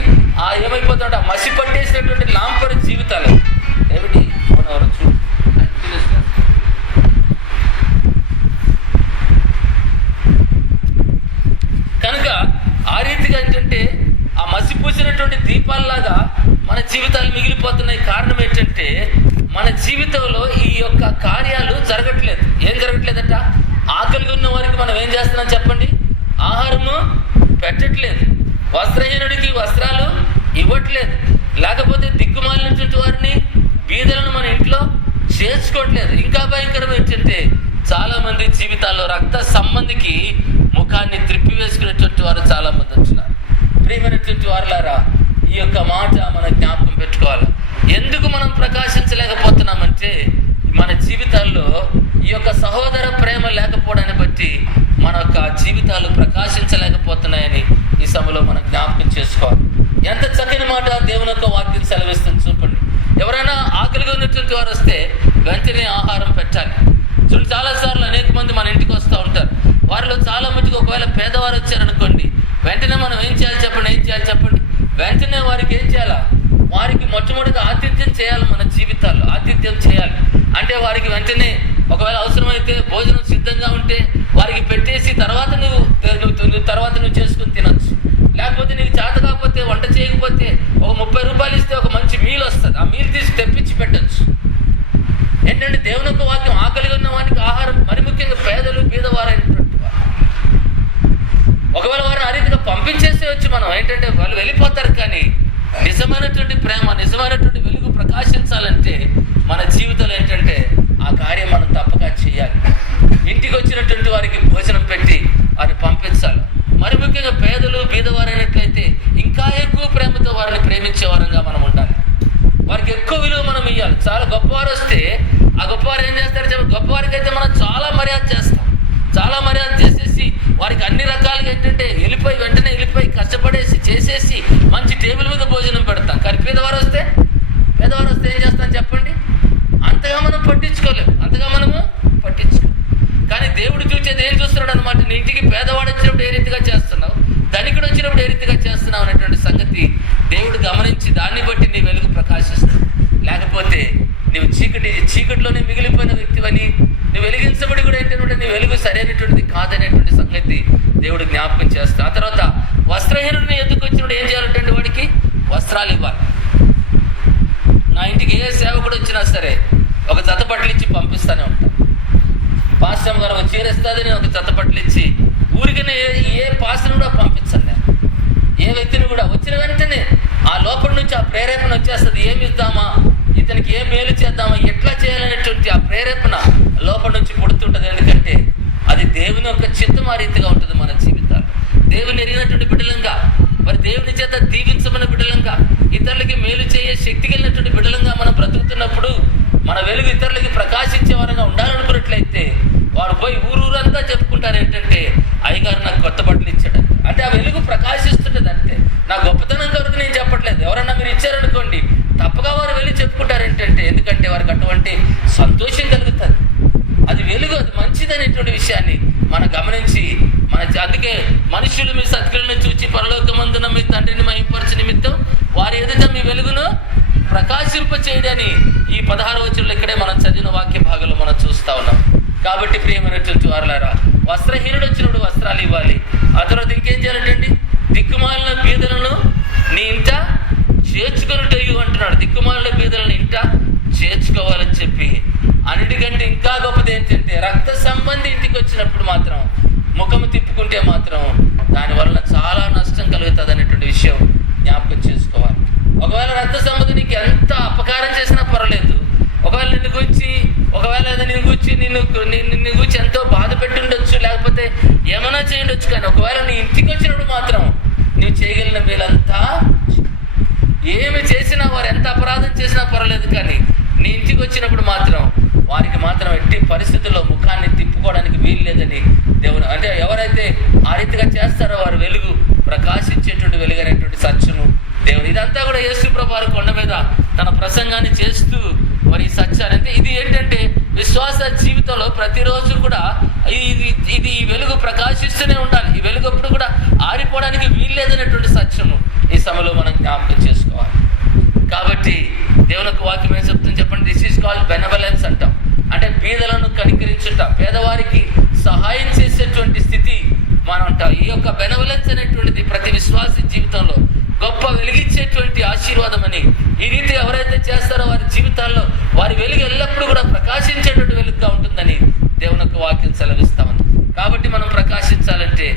ఏమైపోతుంట మసి పట్టేసినటువంటి లాంపరి జీవితాలు. ఏమిటి కనుక ఆ రీతిగా ఏంటంటే ఆ మసిపూసినటువంటి దీపాల్లాగా మన జీవితాలు మిగిలిపోతున్నాయి. కారణం ఏంటంటే మన జీవితంలో ఈ యొక్క కార్యాలు జరగట్లేదు. ఏం జరగట్లేదట? ఆకలిగా ఉన్న వారికి మనం ఏం చేస్తున్నాం చెప్పండి, ఆహారము పెట్టట్లేదు, వస్త్రహీనుడికి వస్త్రాలు ఇవ్వట్లేదు, లేకపోతే దిక్కుమాలినటువంటి వారిని బీదలను మన ఇంట్లో చేర్చుకోవట్లేదు. ఇంకా భయంకరం ఏంటంటే చాలా మంది జీవితాల్లో రక్త సంబంధికి ముఖాన్ని త్రిప్పివేసుకునేటువంటి వారు చాలా మంది వచ్చినారు. ప్రియమైనటువంటి వారులారా, ఈ యొక్క మాట మన జ్ఞాపకం పెట్టుకోవాలి. ఎందుకు మనం ప్రకాశించలేకపోతున్నామంటే మన జీవితాల్లో ఈ యొక్క సహోదర ప్రేమ లేకపోవడాన్ని బట్టి మన యొక్క జీవితాలు ప్రకాశించలేకపోతున్నాయని ఈ సమయంలో మనం జ్ఞాపకం చేసుకోవాలి. ఎంత చక్కని మాట దేవుని యొక్క వాక్యం సెలవిస్తుంది చూపండి. ఎవరైనా ఆకలిగా ఉన్నటువంటి వారు వస్తే వెంటనే ఆహారం పెట్టాలి. చూడండి, చాలాసార్లు అనేక మంది మన ఇంటికి వస్తూ ఉంటారు. వారిలో చాలా మందికి ఒకవేళ పేదవారు వచ్చారనుకోండి, వెంటనే మనం ఏం చేయాలి చెప్పండి. వెంటనే వారికి ఏం చేయాలా? వారికి మొట్టమొదటిగా ఆతిథ్యం చేయాలి. మన జీవితాల్లో ఆతిథ్యం చేయాలి అంటే వారికి వెంటనే ఒకవేళ అవసరమైతే భోజనం సిద్ధంగా ఉంటే వారికి పెట్టేసి తర్వాత నువ్వు చేసుకుని తినచ్చు. లేకపోతే నీకు చేత కాకపోతే, వంట చేయకపోతే ఒక 30 రూపాయలు ఇస్తే ఒక మంచి మీల్ వస్తుంది. ఆ మీల్ తీసి తెప్పించి పెట్టచ్చు. ఏంటంటే దేవుని యొక్క వాక్యం ఆకలిగా ఉన్న వారికి ఆహారం, మరి ముఖ్యంగా పేదలు బీదవారైనటువంటి వారు. ఒకవేళ వారిని ఆ రీతిగా పంపించేస్తే వచ్చి మనం ఏంటంటే వాళ్ళు వెళ్ళిపోతారు. కానీ నిజమైనటువంటి ప్రేమ, నిజమైనటువంటి వెలుగు ప్రకాశించాలంటే మన జీవితంలో ఏంటంటే ఆ కార్యం మనం తప్పక చేయాలి. ఇంటికి వచ్చినటువంటి వారికి భోజనం పెట్టి వారిని పంపించాలి. మరి ముఖ్యంగా పేదలు బీదవారైనట్లయితే ఇంకా ఎక్కువ ప్రేమతో వారిని ప్రేమించే వారంగా మనం ఉండాలి. వారికి ఎక్కువ విలువ మనం ఇవ్వాలి. చాలా గొప్పవారు వస్తే ఆ గొప్పవారు ఏం చేస్తారు చెప్పి, గొప్పవారికి అయితే మనం చాలా మర్యాద చేస్తాం. చాలా మర్యాద చేసేసి వారికి అన్ని రకాలుగా ఏంటంటే వెంటనే వెళ్ళిపోయి కష్టపడేసి చేసేసి మంచి టేబుల్ మీద భోజనం పెడతాం. కానీ పేదవారు వస్తే ఏం చేస్తాం చెప్పండి, అంతగా మనం పట్టించుకోలేము. కానీ దేవుడు చూసేది ఏం చూస్తున్నాడు అనమాట, నీ ఇంటికి పేదవాడు వచ్చినప్పుడు ఏ రీతిగా చేస్తున్నావు, ధనికుడు వచ్చినప్పుడు ఏ రీతిగా చేస్తున్నావు అనేటువంటి సంగతి దేవుడు గమనించి దాన్ని బట్టి నీ వెలుగు ప్రకాశిస్తుంది. లేకపోతే నువ్వు చీకటిలోనే మిగిలిపోయిన వ్యక్తివని, నువ్వు వెలిగించబడి కూడా ఏంటంటే నీ వెలుగు సరైనటువంటిది కాదనేటువంటి సంగతి దేవుడు జ్ఞాపకం చేస్తా. ఆ తర్వాత వస్త్రహీనుడిని ఎత్తుకొచ్చినప్పుడు ఏం చేయాలంటే వాడికి వస్త్రాలు ఇవ్వాలి. నా ఇంటికి ఏ సేవకుడు వచ్చినా సరే ఒక జత బట్టలు ఇచ్చి పంపిస్తూనే ఉంటాను. పాస్టర్ గారు ఒక చీర ఇస్తుంది, నేను ఒక జత బట్టలు ఇచ్చి ఊరికనే ఏ పాస్టర్ని కూడా పంపించాను. నేను ఏ వ్యక్తిని కూడా వచ్చిన వెంటనే ఆ లోపల నుంచి ఆ ప్రేరేపణ వచ్చేస్తుంది. ఏమి ఇద్దామా, ఇతనికి ఏం మేలు చేద్దామా, ఎట్లా చేయాలనేటువంటి ఆ ప్రేరేపణ లోపల నుంచి పుడుతుంటుంది. ఎందుకంటే అది దేవుని యొక్క చిత్తం ఆ రీతిగా ఉంటుంది మన జీవితాలు. దేవుని ఎరిగినటువంటి బిడ్డలంగా, మరి దేవుని చేత దీవించబడిన బిడ్డలంగా, ఈ ఇతరులకి మేలు చేయ శక్తి కలిగినటువంటి బిడ్డలంగా మనం బ్రతుకుతున్నప్పుడు, మన వెలుగు ఇతరులకి ప్రకాశించే వారంగా ఉండాలనుకున్నట్లయితే వారు పోయి ఊరూరంతా చెప్పుకుంటారు ఏంటంటే, అయ్యగారు నాకు కొత్త బట్టలు ఇచ్చాడు. అంటే ఆ వెలుగు ప్రకాశిస్తుంటుంది. అంతే, నా గొప్పతనం కొరకు నేను చెప్పట్లేదు. ఎవరన్నా మీరు ఇచ్చారనుకోండి, తప్పగా వారు వెళ్ళి చెప్పుకుంటారు ఏంటంటే, ఎందుకంటే వారికి అటువంటి సంతోషం కలుగుతుంది. అది వెలుగు, అది మంచిదనేటువంటి విషయాన్ని మనం గమనించి అందుకే మనుషులు మీ సత్క్రియలను చూచి పరలోకమందున మీ తండ్రిని మహిమపరచు నిమిత్తం వారి ఎదుట మీ వెలుగును ప్రకాశింప చేయడని ఈ 16వ వచనంలో ఇక్కడే మనం చదివిన వాక్య భాగంలో మనం చూస్తా ఉన్నాం. కాబట్టి ప్రియమైనటువంటి వారులారా, వస్త్రహీనుడు వచ్చినప్పుడు వస్త్రాలు ఇవ్వాలి. ఆ తర్వాత ఇంకేం చేయాలంటండి, దిక్కుమాలిన బీదలను నీ ఇంట చేర్చుకొనుటయు అంటున్నాడు. దిక్కుమాలిన బీదలను ఇంట చేర్చుకోవాలని చెప్పి, అన్నిటికంటే ఇంకా గొప్పది ఏంటంటే, రక్త సంబంధి ఇంటికి వచ్చినప్పుడు మాత్రం ముఖము తిప్పుకుంటే మాత్రం దానివల్ల చాలా నష్టం కలుగుతుంది అనేటువంటి విషయం జ్ఞాపకం చేసుకోవాలి. ఒకవేళ రక్త సంబంధి నీకు ఎంత అపకారం చేసినా పర్వాలేదు, ఒకవేళ నిన్ను గురించి నిన్ను గురించి ఎంతో బాధ పెట్టి ఉండొచ్చు, లేకపోతే ఏమైనా చేయండొచ్చు, కానీ ఒకవేళ నీ ఇంటికి వచ్చినప్పుడు మాత్రం నువ్వు చేయగలిగిన మేలంతా, ఏమి చేసినా వారు ఎంత అపరాధం చేసినా పర్వాలేదు, కానీ నీ ఇంటికి వచ్చినప్పుడు మాత్రం వారికి మాత్రం ఎట్టి పరిస్థితుల్లో ముఖాన్ని తిప్పుకోవడానికి వీలు లేదని దేవుడు, అంటే ఎవరైతే ఆ రీతిగా చేస్తారో వారు వెలుగు ప్రకాశించేటువంటి వెలుగైనటువంటి సత్యము దేవుడు. ఇదంతా కూడా యేసు ప్రభువు కొండ మీద తన ప్రసంగాన్ని చేస్తూ మరి ఈ సత్యాన్ని, అంటే ఇది ఏంటంటే విశ్వాస జీవితంలో ప్రతిరోజు కూడా ఇది ఈ వెలుగు ప్రకాశిస్తూనే ఉండాలి. ఈ వెలుగు ఎప్పుడు కూడా ఆరిపోవడానికి వీలు లేదనేటువంటి సత్యము ఈ సమయంలో మనం జ్ఞాపకం చేసుకోవాలి. కాబట్టి దేవుని యొక్క వాక్యం ఏం చెప్తుంది చెప్పండి, దిస్ ఈజ్ కాల్డ్ బెనవలెన్స్ అంటాం. అంటే బీదలను కనికరించుట, పేదవారికి సహాయం చేసేటువంటి స్థితి మనం అంటాం. ఈ యొక్క బెనవలెన్స్ అనేటువంటిది ప్రతి విశ్వాసి జీవితంలో గొప్ప వెలిగించేటువంటి ఆశీర్వాదం అని, ఈ రీతి ఎవరైతే చేస్తారో వారి జీవితాల్లో వారి వెలుగు ఎల్లప్పుడూ కూడా ప్రకాశించేటువంటి వెలుగుగా ఉంటుందని దేవుని యొక్క వాక్యం సెలవిస్తామని. కాబట్టి మనం ప్రకాశించాలంటే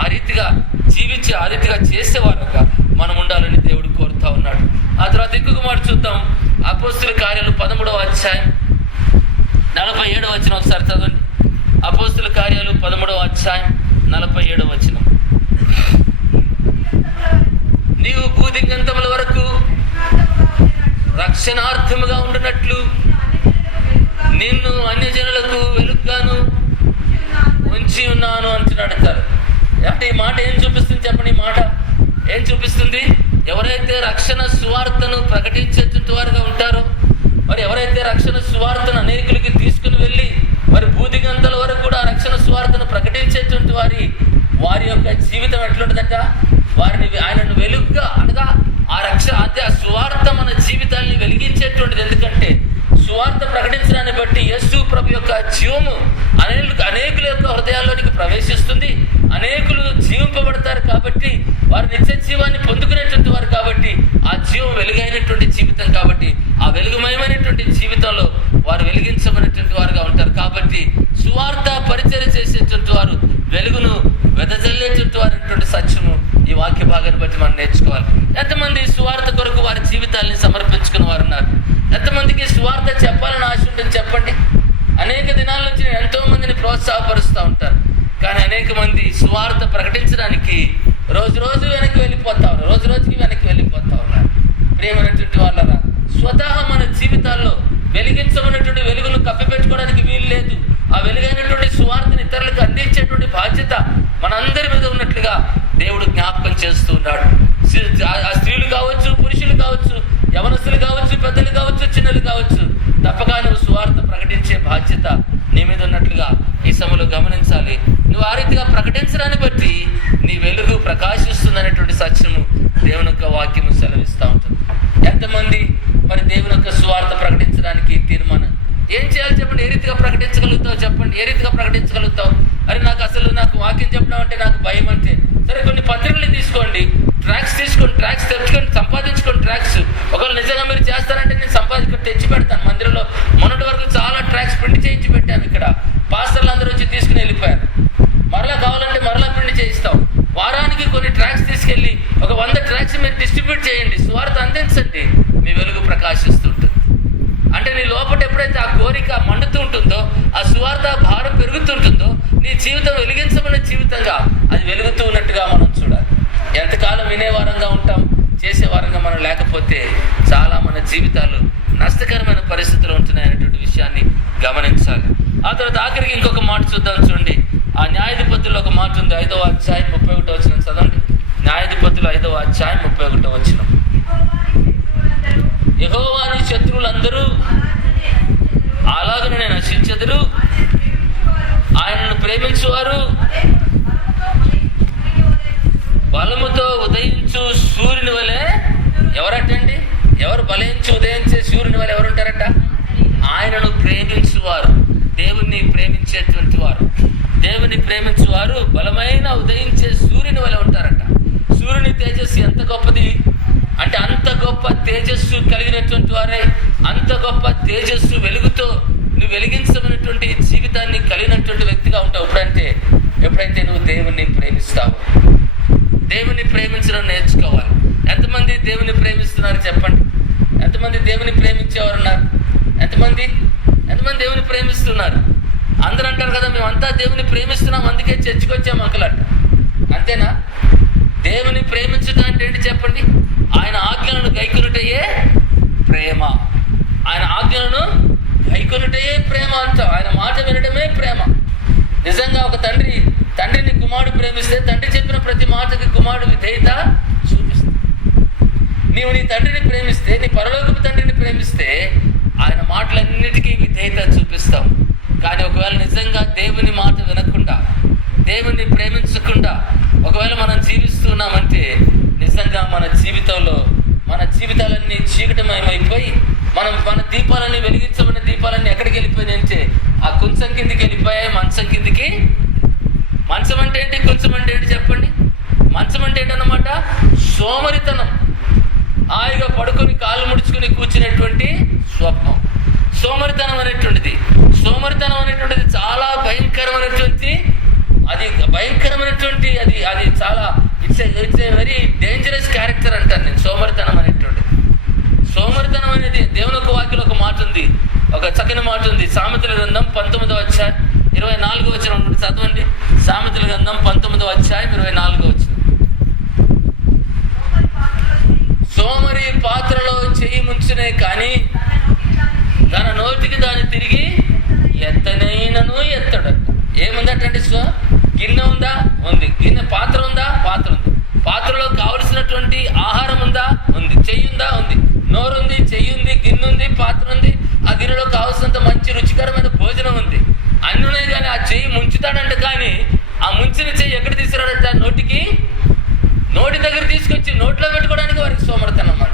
ఆ రీతిగా జీవించి ఆ రీతిగా చేసేవారుగా మనం ఉండాలని దేవుడు కోరుతా ఉన్నాడు. ఆ తర్వాత ఇంకొక మాట చూద్దాం. అపోస్తుల కార్యాలు 13వ అధ్యాయం 47వ వచనం ఒకసారి చదవండి. అపోస్తుల కార్యాలు 13వ అధ్యాయం 47వ వచనం. నీవు భూదిగంతముల వరకు రక్షణార్థముగా ఉండునట్లు నిన్ను అన్యజనులకు వెలుగుగాను ఉంచి ఉన్నాను అంటున్నాడు. అంటే ఈ మాట ఏం చూపిస్తుంది చెప్పండి? ఈ మాట ఏం చూపిస్తుంది? ఎవరైతే రక్షణ సువార్తను ప్రకటించేటువంటి వారుగా ఉంటారో, మరి ఎవరైతే రక్షణ సువార్తను అనేకులకి తీసుకుని వెళ్ళి మరి భూదిగంతల వరకు కూడా రక్షణ సువార్తను ప్రకటించేటువంటి వారి యొక్క జీవితం ఎట్లుంటుందంట, వారిని ఆయనను వెలుగుగా అనగా ఆ సువార్త మన జీవితాన్ని వెలిగించేటువంటిది. ఎందుకంటే సువార్త ప్రకటించడాన్ని బట్టి యేసు ప్రభు యొక్క జీవము అనేకుల యొక్క హృదయాల్లోనికి ప్రవేశిస్తుంది. అనేకులు జీవింపబడతారు కాబట్టి వారు నిత్య జీవాన్ని పొందుకునేటువంటి వారు, కాబట్టి ఆ జీవం వెలుగైనటువంటి జీవితం, కాబట్టి ఆ వెలుగుమయమైనటువంటి జీవితంలో వారు వెలిగించబడినటువంటి వారుగా ఉంటారు. కాబట్టి సువార్త పరిచర్య చేసేటువంటి వారు, వెలుగును వెదజల్లేటువంటి వారు సత్యము ఈ వాక్య భాగాన్ని బట్టి మనం నేర్చుకోవాలి. ఎంతమంది సువార్త కొరకు వారి జీవితాన్ని సమర్పించుకున్న వారు ఉన్నారు? ఎంతమందికి సువార్త చెప్పాలని ఆశ ఉంటుంది చెప్పండి? అనేక దినాల నుంచి నేను ఎంతో మందిని ప్రోత్సాహపరుస్తూ ఉంటాను, కానీ అనేక మంది సువార్త ప్రకటించడానికి రోజు వెనక్కి వెళ్ళిపోతా ఉన్నారు, రోజుకి వెనక్కి వెళ్ళిపోతా ఉన్నారు. ప్రియమైనటువంటి వాళ్ళరా, స్వతహా మన జీవితాల్లో వెలిగించమన్నటువంటి వెలుగును కప్పిపెట్టుకోవడానికి వీలు లేదు. ఆ వెలుగైనటువంటి సువార్తను ఇతరులకు అందించేటువంటి బాధ్యత మనందరి మీద ఉన్నట్లుగా దేవుడు జ్ఞాపకం చేస్తూ ఉన్నాడు. ఆ స్త్రీలు కావచ్చు, పురుషులు కావచ్చు, యవనస్తులు కావచ్చు, పెద్దలు కావచ్చు, చిన్నలు కావచ్చు, తప్పగా నువ్వు సువార్త ప్రకటించే బాధ్యత నీ మీద ఉన్నట్లుగా ఈ సమయంలో గమనించాలి. నువ్వు ఆ రీతిగా ప్రకటించడాన్ని బట్టి నీ వెలుగు ప్రకాశిస్తుంది అనేటువంటి సత్యము దేవుని యొక్క వాక్యము సెలవిస్తూ ఉంటుంది. ఎంతమంది మరి దేవుని యొక్క సువార్త ప్రకటించడానికి తీర్మానం ఏం చేయాలి చెప్పండి? ఏ రీతిగా ప్రకటించగలుగుతావు చెప్పండి? ఏ రీతిగా ప్రకటించగలుగుతావు? అరే నాకు వాక్యం చెప్పడం అంటే నాకు భయం అంటే, సరే కొన్ని పత్రికలు తీసుకోండి, ట్రాక్స్ తీసుకోండి, ట్రాక్స్ తెచ్చుకొని సంపాదించుకోండి. ట్రాక్స్ ఒకవేళ నిజంగా మీరు చేస్తారంటే నేను తెచ్చి పెడతాను. మందిరంలో మొన్నటి వరకు చాలా ట్రాక్స్ ప్రింట్ చేయించి పెట్టాను. ఇక్కడ పాస్టర్లు అందరూ వచ్చి తీసుకుని వెళ్ళిపోయారు. మరలా కావాలంటే మరలా ప్రింట్ చేయిస్తాం. వారానికి కొన్ని ట్రాక్స్ తీసుకెళ్ళి ఒక 100 ట్రాక్స్ మీరు డిస్ట్రిబ్యూట్ చేయండి, సువార్త అందించండి, మీ వెలుగు ప్రకాశిస్తుంటుంది. అంటే నీ లోపల ఎప్పుడైతే ఆ కోరిక మండుతూ ఉంటుందో, ఆ సువార్త భారం పెరుగుతుంటుందో, నీ జీవితం వెలిగించబడిన జీవితంగా అది వెలుగుతూ ఉన్నట్టుగా మనం చూడాలి. ఎంతకాలం వినేవారంగా ఉంటాం, చేసేవారంగా మనం లేకపోతే చాలా మన జీవితాలు నష్టకరమైన పరిస్థితులు ఉంటున్నాయనేటువంటి విషయాన్ని గమనించాలి. ఆ తర్వాత ఆఖరికి ఇంకొక మాట చూద్దాం. చూడండి, ఆ న్యాయాధిపతుల్లో ఒక మాట ఉంది. 5వ అధ్యాయం 31 వచనం చదవండి. న్యాయాధిపతులు 5వ అధ్యాయం 31 వచనం. యెహోవా నీ శత్రువులందరూ అలాగనే నశించెదరు, ఆయనను ప్రేమించువారు బలముతో ఉదయించు సూర్యుని వలె. ఎవరటండి? ఎవరు బలయించి ఉదయించే సూర్యుని వలె ఎవరుంటారట? ఆయనను ప్రేమించువారు, దేవుణ్ణి ప్రేమించేటువంటి వారు. దేవుని ప్రేమించువారు బలమైన ఉదయించే సూర్యుని వలె ఉంటారట. సూర్యుని తేజస్సు ఎంత గొప్పది అంటే అంత గొప్ప తేజస్సు కలిగినటువంటి వారే, అంత గొప్ప తేజస్సు వెలుగుతో నువ్వు వెలిగించమైనటువంటి జీవితాన్ని కలిగినటువంటి వ్యక్తిగా ఉంటావు. ఎప్పుడైతే నువ్వు దేవుణ్ణి ప్రేమిస్తావు. దేవుని ప్రేమించడం నేర్చుకోవాలి. ఎంతమంది దేవుని ప్రేమిస్తున్నారు చెప్పండి? ఎంతమంది దేవుని ప్రేమించేవారు ఉన్నారు? ఎంతమంది దేవుని ప్రేమిస్తున్నారు? అందరూ అంటారు కదా, మేమంతా దేవుని ప్రేమిస్తున్నాం, అందుకే చర్చికి వచ్చాము అంకలంట. అంతేనా? దేవుని ప్రేమించడం అంటే ఏంటి చెప్పండి? ఆయన ఆజ్ఞలను గైకొనుటయే ప్రేమ. ఆయన ఆజ్ఞలను గైకొనుటయే ప్రేమ అంటాం. ఆయన మాట వినడమే ప్రేమ. నిజంగా ఒక తండ్రిని కుమారుడు ప్రేమిస్తే తండ్రి చెప్పిన ప్రతి మాటకి కుమారుడు విధేయత చూపిస్తాడు. నీవు నీ తండ్రిని ప్రేమిస్తే, నీ పరలోకపు తండ్రిని ప్రేమిస్తే ఆయన మాటలన్నిటికీ విధేయత చూపిస్తాం. కానీ ఒకవేళ నిజంగా దేవుని మాట వినకుండా, దేవుని ప్రేమించకుండా ఒకవేళ మనం జీవిస్తున్నామంటే నిజంగా మన జీవితాలన్నీ చీకటమయమైపోయి మన దీపాలన్నీ వెలిగించబడిన దీపాలన్నీ ఎక్కడికి వెళ్ళిపోయినాయి అంటే ఆ కొంచెం కిందికి వెళ్ళిపోయాయి, మంచం కిందికి. మంచం అంటే ఏంటి? కొంచెం అంటే ఏంటి చెప్పండి? మంచం అంటే ఏంటన్నమాట? సోమరితనం. హాయిగా పడుకొని కాళ్ళు ముడుచుకుని కూర్చునేటువంటి స్వప్నం. సోమరితనం అనేటువంటిది చాలా భయంకరమైనటువంటి, అది చాలా it's a very dangerous character అంటాను నేను. సోమరితనం అనేది దేవుని ఒక వాక్యంలో ఒక మాట ఉంది, ఒక చక్కని మాట ఉంది. సామెతల గ్రంథం 19వ అధ్యాయం 24వ వచనం చదవండి. సామెతల గ్రంథం 19వ అధ్యాయం 24వ వచనం. సోమరి పాత్రలో చెయ్యి ముంచునే కానీ తన నోటికి దాన్ని తిరిగి ఎత్తనైనను ఎత్తడు. ఏముందటండి? గిన్నె ఉందా? ఉంది. గిన్నె. పాత్ర ఉందా? పాత్ర ఉంది. పాత్రలో కావలసినటువంటి ఆహారం ఉందా? ఉంది. చెయ్యి ఉందా? ఉంది. నోరుంది, చెయ్యి ఉంది, గిన్నె ఉంది, పాత్ర ఉంది. ఆ గిన్నెలో కావలసినంత మంచి రుచికరమైన భోజనం ఉంది. అన్ని ఉన్నాయి. కానీ ఆ చెయ్యి ముంచుతాడంట. కానీ ఆ ముంచిన చెయ్యి ఎక్కడ తీసుకురాడంట? నోటి దగ్గర తీసుకొచ్చి నోట్లో పెట్టుకోవడానికి వారికి సోమరితనం అన్నమాట.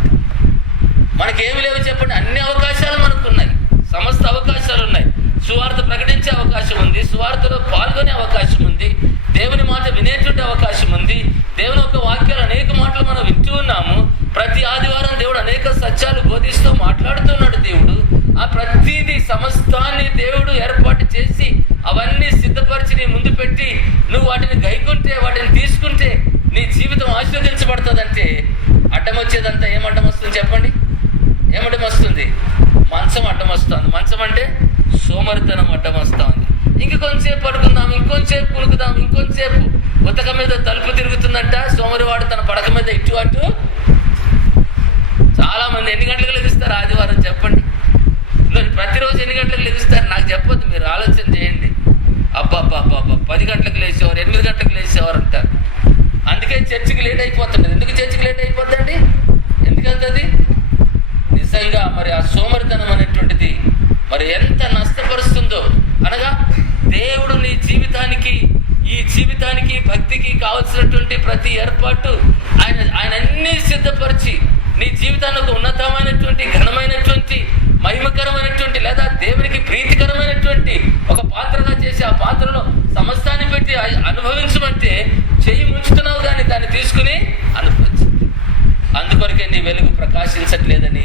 మనకేమి లేవు చెప్పండి? అన్ని అవకాశాలు మనకున్నాయి, సమస్త అవకాశాలు ఉన్నాయి. సువార్త ప్రకటించే అవకాశం ఉంది, సువార్తలో పాల్గొనే అవకాశం ఉంది, దేవుని మాట వినేటువంటి అవకాశం ఉంది. దేవుని యొక్క వాక్యాలు అనేక మాటలు మనం వింటూ ఉన్నాము. ప్రతి ఆదివారం దేవుడు అనేక సత్యాలు బోధిస్తూ మాట్లాడుతున్నాడు. దేవుడు ఆ ప్రతిదీ సమస్తాన్ని దేవుడు ఏర్పాటు చేసి అవన్నీ సిద్ధపరిచి నీ ముందు పెట్టి నువ్వు వాటిని గైకుంటే, వాటిని తీసుకుంటే నీ జీవితం ఆశీర్వదించబడుతుందంటే అడ్డం వచ్చేదంతా ఏం అడ్డం వస్తుంది చెప్పండి? ఏమడ్డం వస్తుంది? మంచం అడ్డం వస్తుంది. మంచం అంటే సోమరితనం అడ్డం వస్తూ ఉంది. ఇంకొంచెంసేపు పడుకుందాం, ఇంకొంచెంసేపు కునుకుదాం, ఇంకొంచెంసేపు ఉతక మీద తలుపు తిరుగుతుందంట. సోమరివాడు తన పడక మీద ఇటు అటు. చాలా మంది ఎన్ని గంటలకు లెగుస్తారు ఆదివారం చెప్పండి? ప్రతిరోజు ఎన్ని గంటలకు లెగుస్తారు నాకు చెప్పొద్దు, మీరు ఆలోచన చేయండి. అబ్బా 10 గంటలకు లేచేవారు, 8 గంటలకు లేచేవారు అంటారు. అందుకే చర్చికి లేట్ అయిపోతుంది. ఎందుకు చర్చికి లేట్ అయిపోద్దండి? ఎందుకంతది? నిజంగా మరి ఆ సోమరితనం అనేటువంటిది మరి ఎంత నష్టపరుస్తుందో. అనగా దేవుడు నీ జీవితానికి, ఈ జీవితానికి, భక్తికి కావలసినటువంటి ప్రతి ఏర్పాటు ఆయన అన్నీ సిద్ధపరిచి నీ జీవితాన్ని ఒక ఉన్నతమైనటువంటి, ఘనమైనటువంటి, మహిమకరమైనటువంటి లేదా దేవునికి ప్రీతికరమైనటువంటి ఒక పాత్రగా చేసి ఆ పాత్రలో సమస్తాన్ని పెట్టి అనుభవించమంటే చెయ్యి ముంచుతున్నావు కానీ దాన్ని తీసుకుని అనుభవించు. అందుకొరకే నీ వెలుగు ప్రకాశించట్లేదని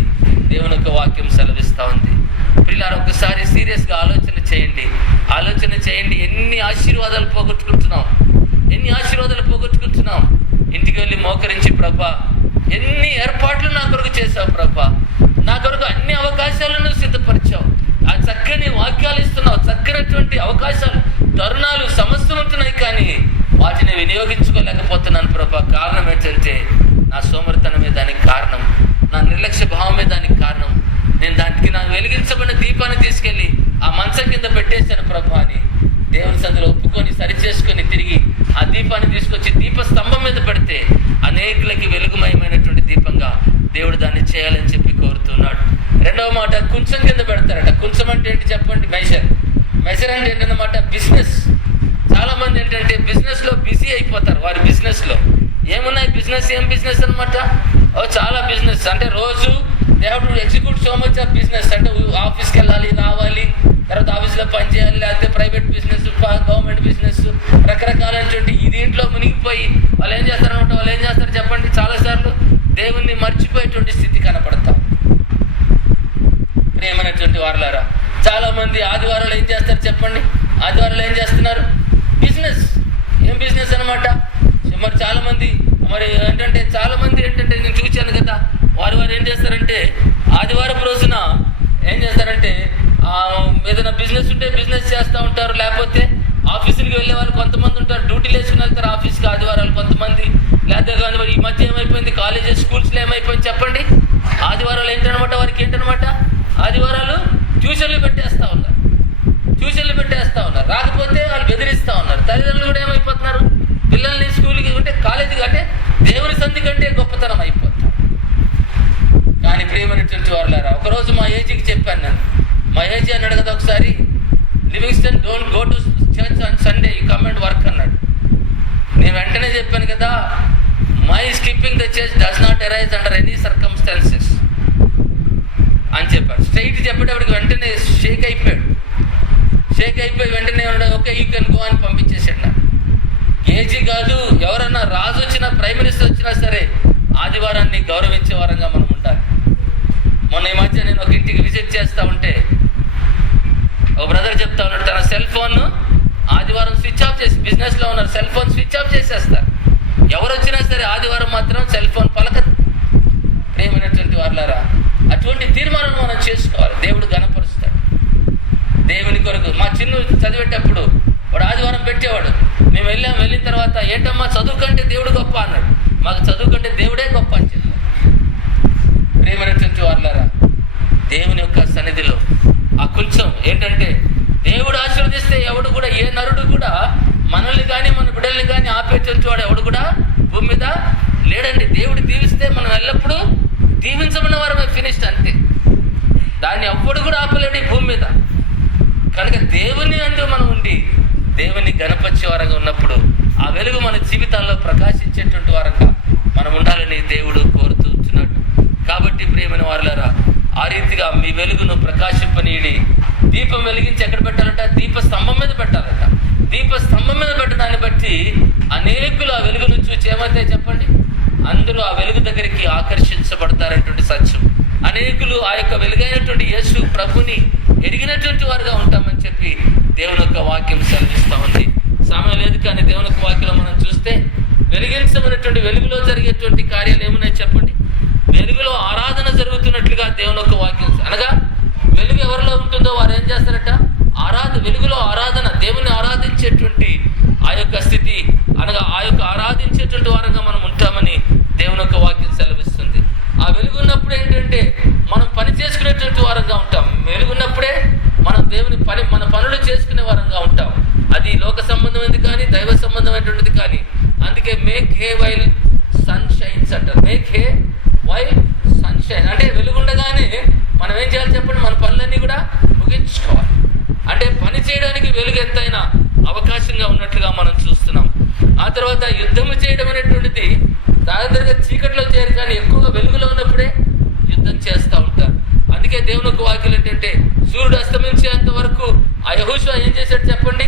దేవుని యొక్క వాక్యం సెలవిస్తూ ఉంది. పిల్లలు ఒకసారి సీరియస్గా ఆలోచన చేయండి. ఎన్ని ఆశీర్వాదాలు పోగొట్టుకుంటున్నాం. ఇంటికి వెళ్ళి మోకరించి, ప్రభా ఎన్ని ఏర్పాట్లు నా కొరకు చేశావు ప్రభా, నా కొరకు అన్ని అవకాశాలను సిద్ధపరిచావు, ఆ చక్కని వాక్యాలు ఇస్తున్నావు, చక్కనటువంటి అవకాశాలు, తరుణాలు సమస్తం ఉంటున్నాయి. కానీ వాటిని వినియోగించుకోలేకపోతున్నాను ప్రభా. కారణం ఏంటంటే నా సోమరితనమే దానికి దీపాన్ని తీసుకొచ్చి దీపస్తంభం మీద పెడితే అనేకులకి వెలుగుమయమైనటువంటి దీపంగా దేవుడు దాన్ని చేయాలని చెప్పి కోరుతున్నాడు. రెండవ మాట, కుంచం కింద పెడతారట. కుంచం అంటే ఏంటి చెప్పండి? మెజర్ అంటే ఏంటన్నమాట? బిజినెస్. చాలా మంది ఏంటంటే బిజినెస్ లో బిజీ అయిపోతారు. వారి బిజినెస్ లో ఏమున్నాయి? ఏం బిజినెస్ అనమాట? చాలా బిజినెస్ అంటే రోజు they have to execute so much of business. అంటే ఆఫీస్కి వెళ్ళాలి, రావాలి, తర్వాత ఆఫీస్లో పని చేయాలి, లేకపోతే ప్రైవేట్ బిజినెస్, గవర్నమెంట్ బిజినెస్, రకరకాలైనటువంటి ఈ దీంట్లో మునిగిపోయి వాళ్ళు ఏం చేస్తారనమాట? వాళ్ళు ఏం చేస్తారు చెప్పండి? చాలాసార్లు దేవుణ్ణి మర్చిపోయేటువంటి స్థితి కనపడతాం. ప్రియమైనటువంటి వారలారా, చాలా మంది ఆదివారాలు ఏం చేస్తారు చెప్పండి? ఆదివారాలు ఏం చేస్తున్నారు? బిజినెస్. ఏం బిజినెస్ అనమాట? మరి చాలా మంది ఏంటంటే నేను చూశాను కదా, వారు ఏం చేస్తారంటే ఆదివారం రోజున ఏం చేస్తారంటే ఏదైనా బిజినెస్ ఉంటే బిజినెస్ చేస్తూ ఉంటారు, లేకపోతే ఆఫీసులకి వెళ్ళే వాళ్ళు కొంతమంది ఉంటారు, డ్యూటీలు వేసుకుని వెళ్తారు ఆఫీస్కి ఆదివారాలు కొంతమంది. లేకపోతే కానీ మరి ఈ మధ్య ఏమైపోయింది, కాలేజెస్ స్కూల్స్లో ఏమైపోయింది చెప్పండి? ఆదివారాలు ఏంటనమాట? వారికి ఏంటనమాట? ఆదివారాలు ట్యూషన్లు పెట్టేస్తూ ఉన్నారు. రాకపోతే వాళ్ళు బెదిరిస్తూ ఉన్నారు. తల్లిదండ్రులు కూడా ఏమైపోతున్నారు? పిల్లల్ని స్కూల్కి అంటే కాలేజీకి అంటే దేవుని సంధి కంటే గొప్పతనం అయిపోతారు. కానీ ప్రియమైనటువంటి వారులారా, ఒకరోజు మా ఏజీకి చెప్పాను నేను. మా ఏజీ అన్నాడు కదా ఒకసారి, Livingston don't go to church on Sunday, you come and work అన్నాడు. నేను వెంటనే చెప్పాను కదా, my skipping the church does not arise under any circumstances అని చెప్పాడు. స్ట్రైట్ చెప్పేటప్పటికి వెంటనే షేక్ అయిపోయి వెంటనే ఓకే యూ కెన్ గో అని పంపించేసాడు. ఏజీ కాదు, ఎవరన్నా రాజు వచ్చినా, ప్రైమ్ మినిస్టర్ వచ్చినా సరే ఆదివారాన్ని గౌరవించే వారంగా మనం ఉండాలి. మొన్న ఈ మధ్య నేను ఒక ఇంటికి విజిట్ చేస్తూ ఉంటే ఒక బ్రదర్ చెప్తా ఉన్నాడు, తన సెల్ ఫోన్ ఆదివారం స్విచ్ ఆఫ్ చేసి, బిజినెస్లో ఉన్నారు, సెల్ ఫోన్ స్విచ్ ఆఫ్ చేసేస్తారు. ఎవరు వచ్చినా సరే ఆదివారం మాత్రం సెల్ ఫోన్ పలకదు. ప్రియమైనటువంటి వారులారా, అటువంటి తీర్మానం మనం చేసుకోవాలి. దేవుడు గణపరుస్తాడు. దేవుని కొరకు మా చిన్ను చదివేటప్పుడు వాడు ఆదివారం పెట్టేవాడు. మేము వెళ్ళిన తర్వాత ఏంటమ్మా చదువు కంటే దేవుడు గొప్ప అన్నాడు. మాకు చదువు కంటే దేవుడే గొప్ప అని చెప్పాడు. ప్రియమైనటువంటి వారులారా, దేవుని యొక్క సన్నిధిలో ఆ కొంచెం ఏంటంటే దేవుడు ఆశీర్వదిస్తే ఎవడు కూడా, ఏ నరుడు కూడా మనల్ని కానీ మన బిడ్డల్ని కానీ ఆపేటువంటి వాడు ఎవడు కూడా భూమి మీద లేడండి. దేవుడు దీవిస్తే మనం ఎల్లప్పుడూ దీవించమన్న వారమే, ఫినిష్డ్ అంతే. దాన్ని ఎవ్వడు కూడా ఆపలేడు ఈ భూమి మీద. కనుక దేవుని అందు మనం ఉండి దేవుని గణపరిచే వారంగా ఉన్నప్పుడు ఆ వెలుగు మన జీవితాల్లో ప్రకాశించేటువంటి వారంగా మనం ఉండాలని దేవుడు కోరుతున్నాడు. కాబట్టి ప్రియమైన వారులారా, ఆ రీతిగా మీ వెలుగును ప్రకాశింపనీడి. దీపం వెలిగించి ఎక్కడ పెట్టాలంట? దీపస్తంభం మీద పెట్టాలంట. దీపస్తంభం మీద పెట్టడాన్ని బట్టి అనేకులు ఆ వెలుగును చూసి ఏమైతే చెప్పండి? అందరూ ఆ వెలుగు దగ్గరికి ఆకర్షించబడతారనేటువంటి సత్యం. అనేకులు ఆ యొక్క వెలుగైనటువంటి యేసు ప్రభుని ఎరిగినటువంటి వారుగా ఉంటామని చెప్పి దేవుని యొక్క వాక్యం సెలవిస్తూ ఉంది. సమయం లేదు కానీ దేవుని యొక్క వాక్యంలో మనం చూస్తే వెలిగించబడినటువంటి వెలుగులో జరిగేటువంటి కార్యాలు ఏమున్నాయి చెప్పండి? వెలుగులో ఆరాధన జరుగుతున్నట్లుగా దేవుని యొక్క వాక్యం, అనగా వెలుగు ఎవరిలో ఉంటుందో వారు ఏం చేస్తారట? వెలుగులో ఆరాధన, దేవుని ఆరాధించేటువంటి ఆ యొక్క స్థితి, అనగా ఆ యొక్క ఆరాధించేటువంటి వారంగా మనం ఉంటామని దేవుని యొక్క వాక్యం సెలవిస్తుంది. ఆ వెలుగున్నప్పుడు ఏంటంటే మనం పని చేసుకునేటువంటి వారంగా ఉంటాం. వెలుగున్నప్పుడే మనం దేవుని మన పనులు చేసుకునే వారంగా ఉంటాం. అది లోక సంబంధమైనది కానీ దైవ సంబంధమైనటువంటిది కానీ. అందుకే make hay while sun shines అంటారు. Make hay while sun shine అంటే వెలుగుండగానే మనం ఏం చేయాలి చెప్పండి? మన పనులన్నీ కూడా ముగించుకోవాలి. అంటే పని చేయడానికి వెలుగు ఎంతైనా అవకాశంగా ఉన్నట్లుగా మనం చూస్తున్నాం. ఆ తర్వాత యుద్ధము చేయడం అనేటువంటిది దాదాపుగా చీకట్లో చేయరు, కానీ ఎక్కువగా వెలుగులో ఉన్నప్పుడే యుద్ధం చేస్తూ ఉంటారు. అందుకే దేవుని యొక్క వాక్యం ఏంటంటే సూర్యుడు అస్తమించేంత వరకు ఆ యెహోషువ ఏం చేశాడు చెప్పండి?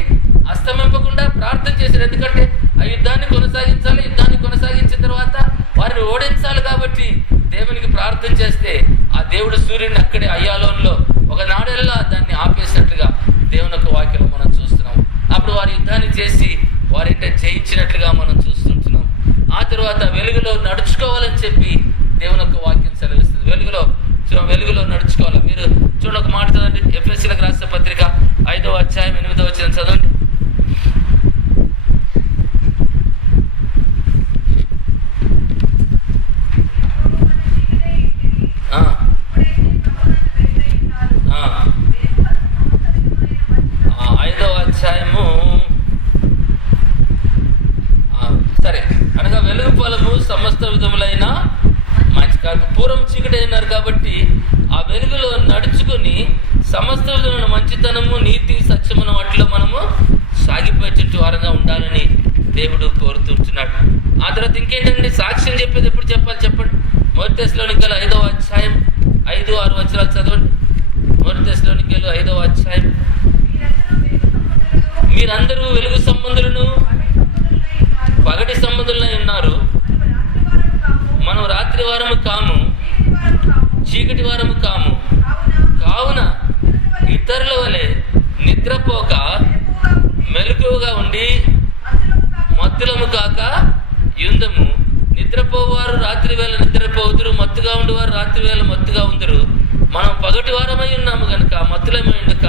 అస్తమింపకుండా ప్రార్థన చేశాడు. ఎందుకంటే ఆ యుద్ధాన్ని కొనసాగించాలి. యుద్ధాన్ని కొనసాగించిన తర్వాత వారిని ఓడించాలి. కాబట్టి దేవునికి ప్రార్థన చేస్తే ఆ దేవుడు సూర్యుడిని అక్కడే అయ్యాలోన్లో ఒక నాడెల్లా దాన్ని ఆపేసినట్లుగా దేవుని యొక్క వాక్యంలో మనం చూస్తున్నాం. అప్పుడు వారి యుద్ధాన్ని చేసి వారింటే జయించినట్లుగా మనం చూస్తుంటున్నాం. ఆ తర్వాత వెలుగులో నడుచుకోవాలని చెప్పి దేవుని యొక్క వాక్యం సెలవిస్తుంది. వెలుగులో నడుచుకోవాలి. మీరు చూడండి, ఒక మాట చదవండి. ఎఫెసీయులకు రాసిన పత్రిక 5వ అధ్యాయం 8వ వచనం చదవండి. వెలుగు ఫలము సమస్త విధములైన మంచి కాదు. పూర్వం చీకటి అయినారు కాబట్టి ఆ వెలుగులో నడుచుకుని సమస్త విధమైన మంచితనము, నీతి, సత్యమును వాటిలో మనము సాగిపోయేటువంటి వారంగా ఉండాలని దేవుడు కోరుతుంటున్నాడు. ఆ తర్వాత ఇంకేంటండి, సాక్ష్యం చెప్పేది ఎప్పుడు చెప్పాలి చెప్పండి. మొదటి దశలోనికలు 5వ అధ్యాయం 5-6 వచనాలు చదవండి. మొదటి దశలోనికలు 5వ అధ్యాయం. మీరందరూ వెలుగు సంబంధులను పగటి సంబంధులై ఉన్నారు. మనం రాత్రి వారము కాము, చీకటి వారము కాము. కావున ఇతరుల వలె నిద్రపోక మెలకువగా ఉండి మత్తులము కాక యుందము. నిద్రపోవారు రాత్రి వేళ నిద్రపోదురు, మత్తుగా ఉండేవారు రాత్రి వేళ మత్తుగా ఉందరు. మనం పగటి వారమై ఉన్నాము కనుక మత్తులమై ఉండక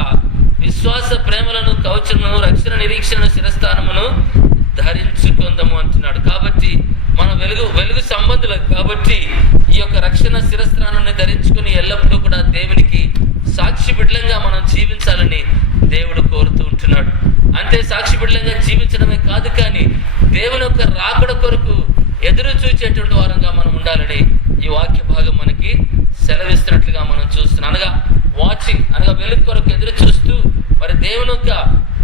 విశ్వాస ప్రేమలను, కవచమును, రక్షణ నిరీక్షణ శిరస్థానమును ధరించుకుందాము అంటున్నాడు. కాబట్టి మనం వెలుగు సంబంధులు కాబట్టి ఈ యొక్క రక్షణ శిరస్థానాన్ని ధరించుకుని ఎల్లప్పుడూ కూడా దేవునికి సాక్షి బిడ్డలంగా మనం జీవించాలని దేవుడు కోరుతూ ఉంటున్నాడు. అంతే సాక్షి బిడ్డలంగా జీవించడమే కాదు, కానీ దేవుని యొక్క రాకడ కొరకు ఎదురు చూచేటువంటి వారంగా మనం ఉండాలని ఈ వాక్య భాగం మనకి సెలవిస్తున్నట్లుగా మనం చూస్తున్నాం. అనగా వాచింగ్, అనగా వెలుగు కొరకు ఎదురు చూస్తూ మరి దేవుని యొక్క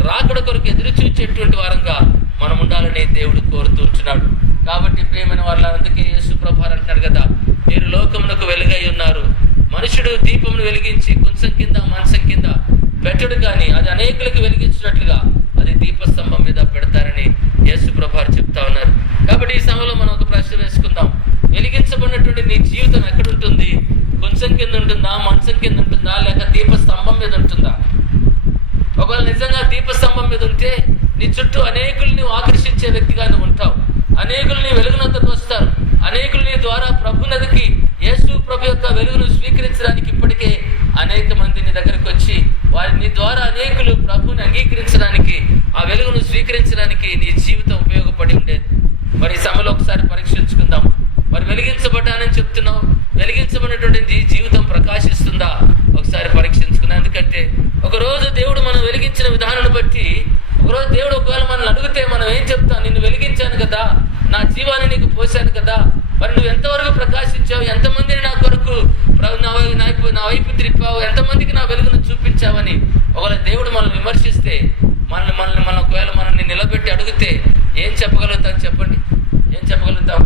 రాకడ కొరకు ఎదురు చూచేటువంటి వారంగా మనం ఉండాలని దేవుడు కోరుతూ ఉంటున్నాడు. కాబట్టి ప్రియమైన వాళ్ళ, అందుకే యేసు ప్రభువారు అంటున్నాడు కదా, మీరు లోకమునకు వెలుగై ఉన్నారు. మనుషుడు దీపమును వెలిగించి కుంచం కింద మంచం కింద పెట్టడు, కానీ అది అనేకులకు వెలిగించినట్లుగా అది దీపస్తంభం మీద పెడతారని యేసు ప్రభువారు చెప్తా ఉన్నారు. కాబట్టి ఈ సమయంలో మనం ఒక ప్రశ్న వేసుకుందాం. వెలిగించబడినటువంటి నీ జీవితం ఎక్కడుంటుంది? కుంచం కింద ఉంటుందా, మంచం కింద ఉంటుందా, లేక దీపస్తంభం మీద ఉంటుందా? ఒకవేళ నిజంగా దీపస్తంభం మీద ఉంటే నీ చుట్టూ అనేకుల్ని ఆకర్షించే వ్యక్తిగా నువ్వు ఉంటావు. అనేకులు నీ వెలుగునంతకు వస్తారు. అనేకులు నీ ద్వారా ప్రభునదికి, యేసు ప్రభు యొక్క వెలుగును స్వీకరించడానికి ఇప్పటికే అనేక మంది నీ దగ్గరకు వచ్చి నీ ద్వారా అనేకులు ప్రభుని అంగీకరించడానికి, ఆ వెలుగును స్వీకరించడానికి నీ జీవితం ఉపయోగపడి ఉండేది. మరి ఈ సమయంలో ఒకసారి పరీక్షించుకుందాం. మరి వెలిగించబడ్డానని చెప్తున్నావు, వెలిగించబడినటువంటి నీ జీవితం ప్రకాశిస్తుందా? ఒకసారి పరీక్షించుకుందాం. ఎందుకంటే ఒకరోజు దేవుడు మనం వెలిగించిన విధానాన్ని బట్టి, ఒకరోజు దేవుడు ఒకవేళ మనల్ని అడిగితే మనం ఏం చెప్తాం? నిన్ను వెలిగించాను కదా, నా జీవాన్ని నీకు పోశాను కదా, మరి నువ్వు ఎంతవరకు ప్రకాశించావు, ఎంతమందిని నా కొరకు నా వైపు తిరిపావు, ఎంతమందికి నా వెలుగును చూపించావని ఒకవేళ దేవుడు మనల్ని విమర్శిస్తే, మన ఒకవేళ మనల్ని నిలబెట్టి అడిగితే ఏం చెప్పగలుగుతాం చెప్పండి? ఏం చెప్పగలుగుతాం?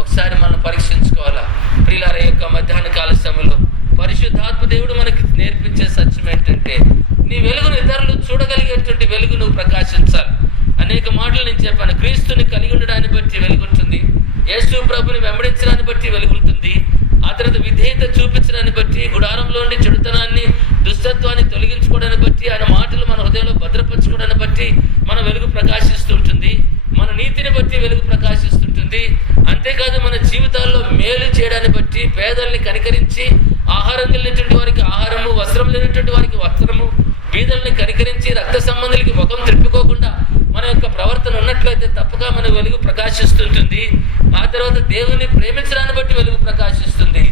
ఒకసారి మనం పరీక్షించుకోవాలా. ప్రియులార, యొక్క మధ్యాహ్న కాల సమయంలో పరిశుద్ధాత్మ దేవుడు మనకి నేర్పించే సత్యం ఏంటంటే, నీ వెలుగును ఇతరులు చూడగలిగేటువంటి వెలుగు నువ్వు ప్రకాశించాలి. అనేక మాటలు నేను చెప్పాను. క్రీస్తుని కలిగి ఉండడాన్ని బట్టి వెలుగుంటుంది, యేసు ప్రభుని వెంబడించడాన్ని బట్టి వెలుగుంటుంది, ఆ తర్వాత విధేయత చూపించడాన్ని బట్టి, గుడారంలో ఉండి చెడుతనాన్ని, దుష్టత్వాన్ని తొలగించుకోవడాన్ని బట్టి, ఆయన మాటలు మన హృదయంలో భద్రపరచుకోవడాన్ని బట్టి మన వెలుగు ప్రకాశిస్తుంటుంది. మన నీతిని బట్టి వెలుగు ప్రకాశిస్తుంటుంది. అంతేకాదు మన జీవితాల్లో మేలు చేయడాన్ని బట్టి, పేదల్ని కనికరించి, ఆహారం లేనటువంటి వారికి ఆహారము, వస్త్రం లేనటువంటి వారికి వస్త్రము, బీదల్ని కనికరించి, రక్త సంబంధులకి ముఖం త్రిప్పుకోకుండా మన యొక్క ప్రవర్తన ఉన్నట్లయితే తప్పగా మన వెలుగు ప్రకాశిస్తుంటుంది. ఆ తర్వాత దేవుని ప్రేమించడాన్ని బట్టి వెలుగు ప్రకాశిస్తుంది.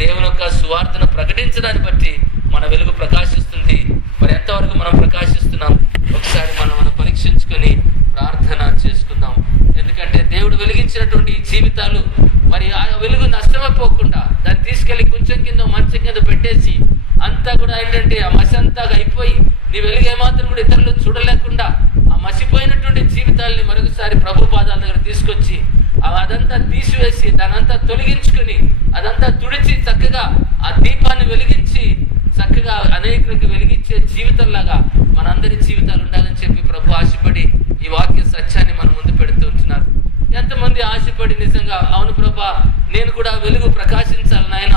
దేవుని యొక్క సువార్తను ప్రకటించడాన్ని బట్టి మన వెలుగు ప్రకాశిస్తుంది. మరి ఎంతవరకు మనం ప్రకాశిస్తున్నాం? ఒకసారి మనం పరీక్షించుకొని ప్రార్థన చేసుకుందాం. ఎందుకంటే దేవుడు వెలిగించినటువంటి ఈ జీవితాలు మరి ఆ వెలుగు నష్టమైపోకుండా దాన్ని తీసుకెళ్లి కొంచెం కింద మంచం కింద పెట్టేసి అంతా కూడా ఏంటంటే ఆ మసి అంతా అయిపోయి నీ వెలుగు ఏమాత్రం కూడా ఇతరులు చూడలేకుండా ఆ మసిపోయినటువంటి జీవితాలని మరొకసారి ప్రభు పాదాల దగ్గర తీసుకొచ్చి అదంతా తీసివేసి దానంతా తొలగించుకుని అదంతా తుడిచి చక్కగా ఆ దీపాన్ని వెలిగించి చక్కగా అనేకులకు వెలిగించే జీవితంలాగా మనందరి జీవితాలు ఉండాలని చెప్పి ప్రభు ఆశపడి ఈ వాక్య సత్యాన్ని మన ముందు పెడుతూ ఉంటున్నారు. ఎంతమంది ఆశపడి నిజంగా అవును ప్రభా, నేను కూడా వెలుగు ప్రకాశించాలి నాయన,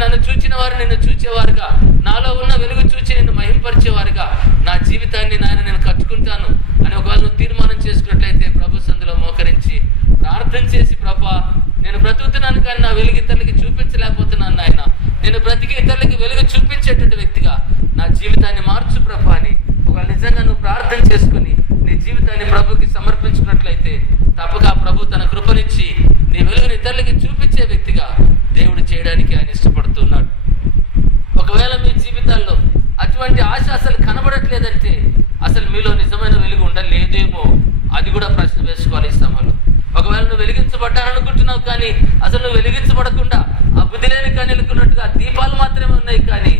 నన్ను చూచిన వారు నిన్ను చూచేవారుగా, నాలో ఉన్న వెలుగు చూచి నిన్ను మహింపరిచేవారుగా నా జీవితాన్ని నాయన నేను కట్టుకుంటాను అని ఒకవేళ నువ్వు తీర్మానం చేసుకున్నట్లయితే ప్రభు సందులో మోకరించి ప్రార్థన చేసి, ప్రభా నేను బ్రతుకుతున్నాను కానీ నా వెలుగు ఇతరులకి చూపించలేకపోతున్నాను నాయన, నేను బ్రతికి ఇతరులకి వెలుగు చూపించేటువంటి వ్యక్తిగా నా జీవితాన్ని మార్చు ప్రభా అని ఒకవేళ నిజంగా నువ్వు ప్రార్థన చేసుకుని నీ జీవితాన్ని ప్రభుకి సమర్పించుకున్నట్లయితే తప్పగా ప్రభు తన కృపనిచ్చి నీ వెలుగుని ఇతరులకి చూపించే వ్యక్తిగా దేవుడు చేయడానికి ఆయన ఇష్టపడుతున్నాడు. ఒకవేళ మీ జీవితాల్లో అటువంటి ఆశ అసలు కనబడట్లేదంటే మీలో నిజమైన వెలుగు ఉండలేదేమో, అది కూడా ప్రశ్న వేసుకోవాలి ఈ సమయంలో. ఒకవేళ నువ్వు వెలిగించబడి వెలిగించబడ్డారనుకుంటున్నావు, కానీ అసలు నువ్వు వెలిగించబడకుండా ఆ బుద్ధి లేని కన్యలుకున్నట్టుగా దీపాలు మాత్రమే ఉన్నాయి, కానీ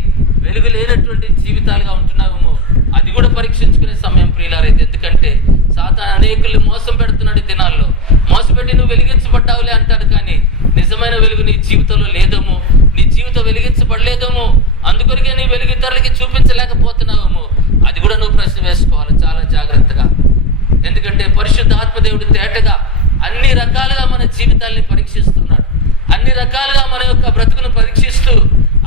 వెలుగు లేనటువంటి జీవితాలుగా ఉంటున్నావేమో. అది కూడా పరీక్షించుకునే సమయం ప్రియులారైతే. ఎందుకంటే సాతాను అనేకుల్ని మోసం పెడుతున్నాడు ఈ దినాల్లో. మోసపెట్టి నువ్వు వెలిగించబడ్డావులే అంటాడు, కానీ నిజమైన వెలుగు నీ జీవితంలో లేదేమో, నీ జీవితం వెలిగించబడలేదేమో, అందుకొరికే నీ వెలుగు ఇతరులకి చూపించలేకపోతున్నావేమో. అది కూడా నువ్వు ప్రశ్న వేసుకోవాలి చాలా జాగ్రత్తగా. ఎందుకంటే పరిశుద్ధాత్మ దేవుడు తేటగా అన్ని రకాలుగా మన జీవితాల్ని పరీక్షిస్తున్నాడు. అన్ని రకాలుగా మన యొక్క బ్రతుకును పరీక్షిస్తూ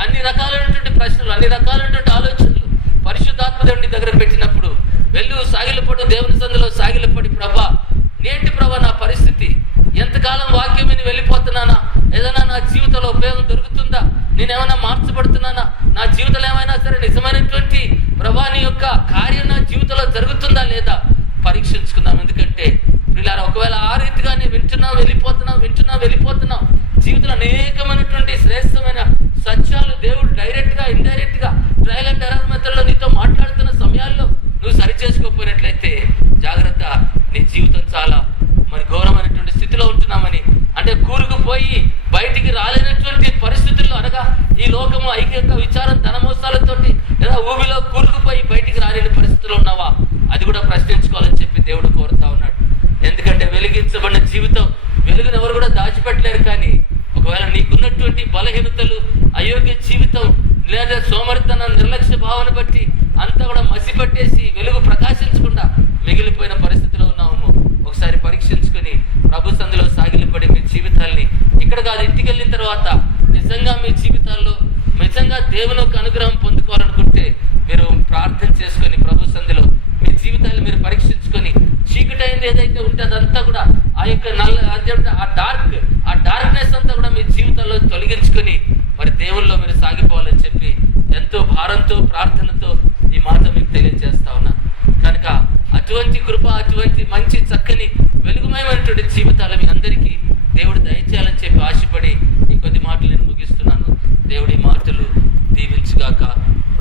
అన్ని రకాలైనటువంటి ప్రశ్నలు, అన్ని రకాలైనటువంటి ఆలోచనలు పరిశుద్ధాత్మ దేవుని దగ్గర పెట్టినప్పుడు వెళ్ళు సాగిలపడు, దేవుని సందులో సాగిలపడి, ప్రభా నేంటి ప్రభా నా పరిస్థితి, ఎంతకాలం వాక్యం విని వెళ్ళిపోతున్నానా, ఏదైనా నా జీవితంలో ఉపయోగం దొరుకుతుందా, నేనేమైనా మార్చబడుతున్నానా, నా జీవితంలో ఏమైనా సరే నిజమైనటువంటి ప్రభా నీ యొక్క కార్యం నా జీవితంలో జరుగుతుందా లేదా పరీక్షించుకుందాం. ఎందుకంటే పిల్లలు ఒకవేళ ఆ రీతిగానే వింటున్నావు వెళ్ళిపోతున్నావు జీవితంలో అనేకమైనటువంటి శ్రేష్టమైన సత్యాలు దేవుడు డైరెక్ట్ గా ఇండైరెక్ట్ గా ట్రయల్ అండ్ ఎర్రర్ మెథడ్లో నీతో మాట్లాడుతున్న సమయాల్లో నువ్వు సరి చేసుకోకపోయినట్లయితే జాగ్రత్త, నీ జీవితం చాలా మరి ఘోరమైనటువంటి స్థితిలో ఉంటున్నామని. అంటే కూరుకుపోయి బయటికి రాలేనటువంటి పరిస్థితుల్లో, అనగా ఈ లోకము ఐక్యత విచారం ధనమోసాలతోటి లేదా ఊబిలో కూరుకుపోయి బయటికి రాలేని పరిస్థితుల్లో ఉన్నావా, అది కూడా ప్రశ్నించుకోవాలని చెప్పి దేవుడు కోరుతా ఉన్నాడు. ఎందుకంటే వెలిగించబడిన జీవితం వెలుగును ఎవరు కూడా దాచిపెట్టలేరు, కానీ ఒకవేళ నీకున్నటువంటి బలహీనతలు, అయోగ్య జీవితం లేదా సోమరితనం, నిర్లక్ష్య భావన బట్టి అంతా కూడా మసిపట్టేసి వెలుగు ప్రకాశించకుండా మిగిలిపోయిన పరిస్థితిలో ఉన్నాము. ఒకసారి పరీక్షించుకుని ప్రభు సందులో సాగిలపడి మీ జీవితాల్ని ఇక్కడ కాదు ఇంటికి వెళ్ళిన తర్వాత నిజంగా మీ జీవితాల్లో నిజంగా దేవుని యొక్క అనుగ్రహం పొందుకోవాలనుకుంటే మీరు ప్రార్థన చేసుకొని ప్రభు సందులో మీ జీవితాన్ని మీరు పరీక్షించుకొని చీకటి అయింది ఏదైతే ఉంటే అదంతా కూడా ఆ యొక్క ఆ డార్క్నెస్ అంతా కూడా మీ జీవితంలో తొలగించుకొని మరి దేవుల్లో మీరు సాగిపోవాలని చెప్పి ఎంతో భారంతో ప్రార్థనతో ఈ మాట మీకు తెలియజేస్తా ఉన్నాను. కనుక అటువంటి కృప, అటువంటి మంచి చక్కని వెలుగుమయమైనటువంటి జీవితాలు మీ అందరికీ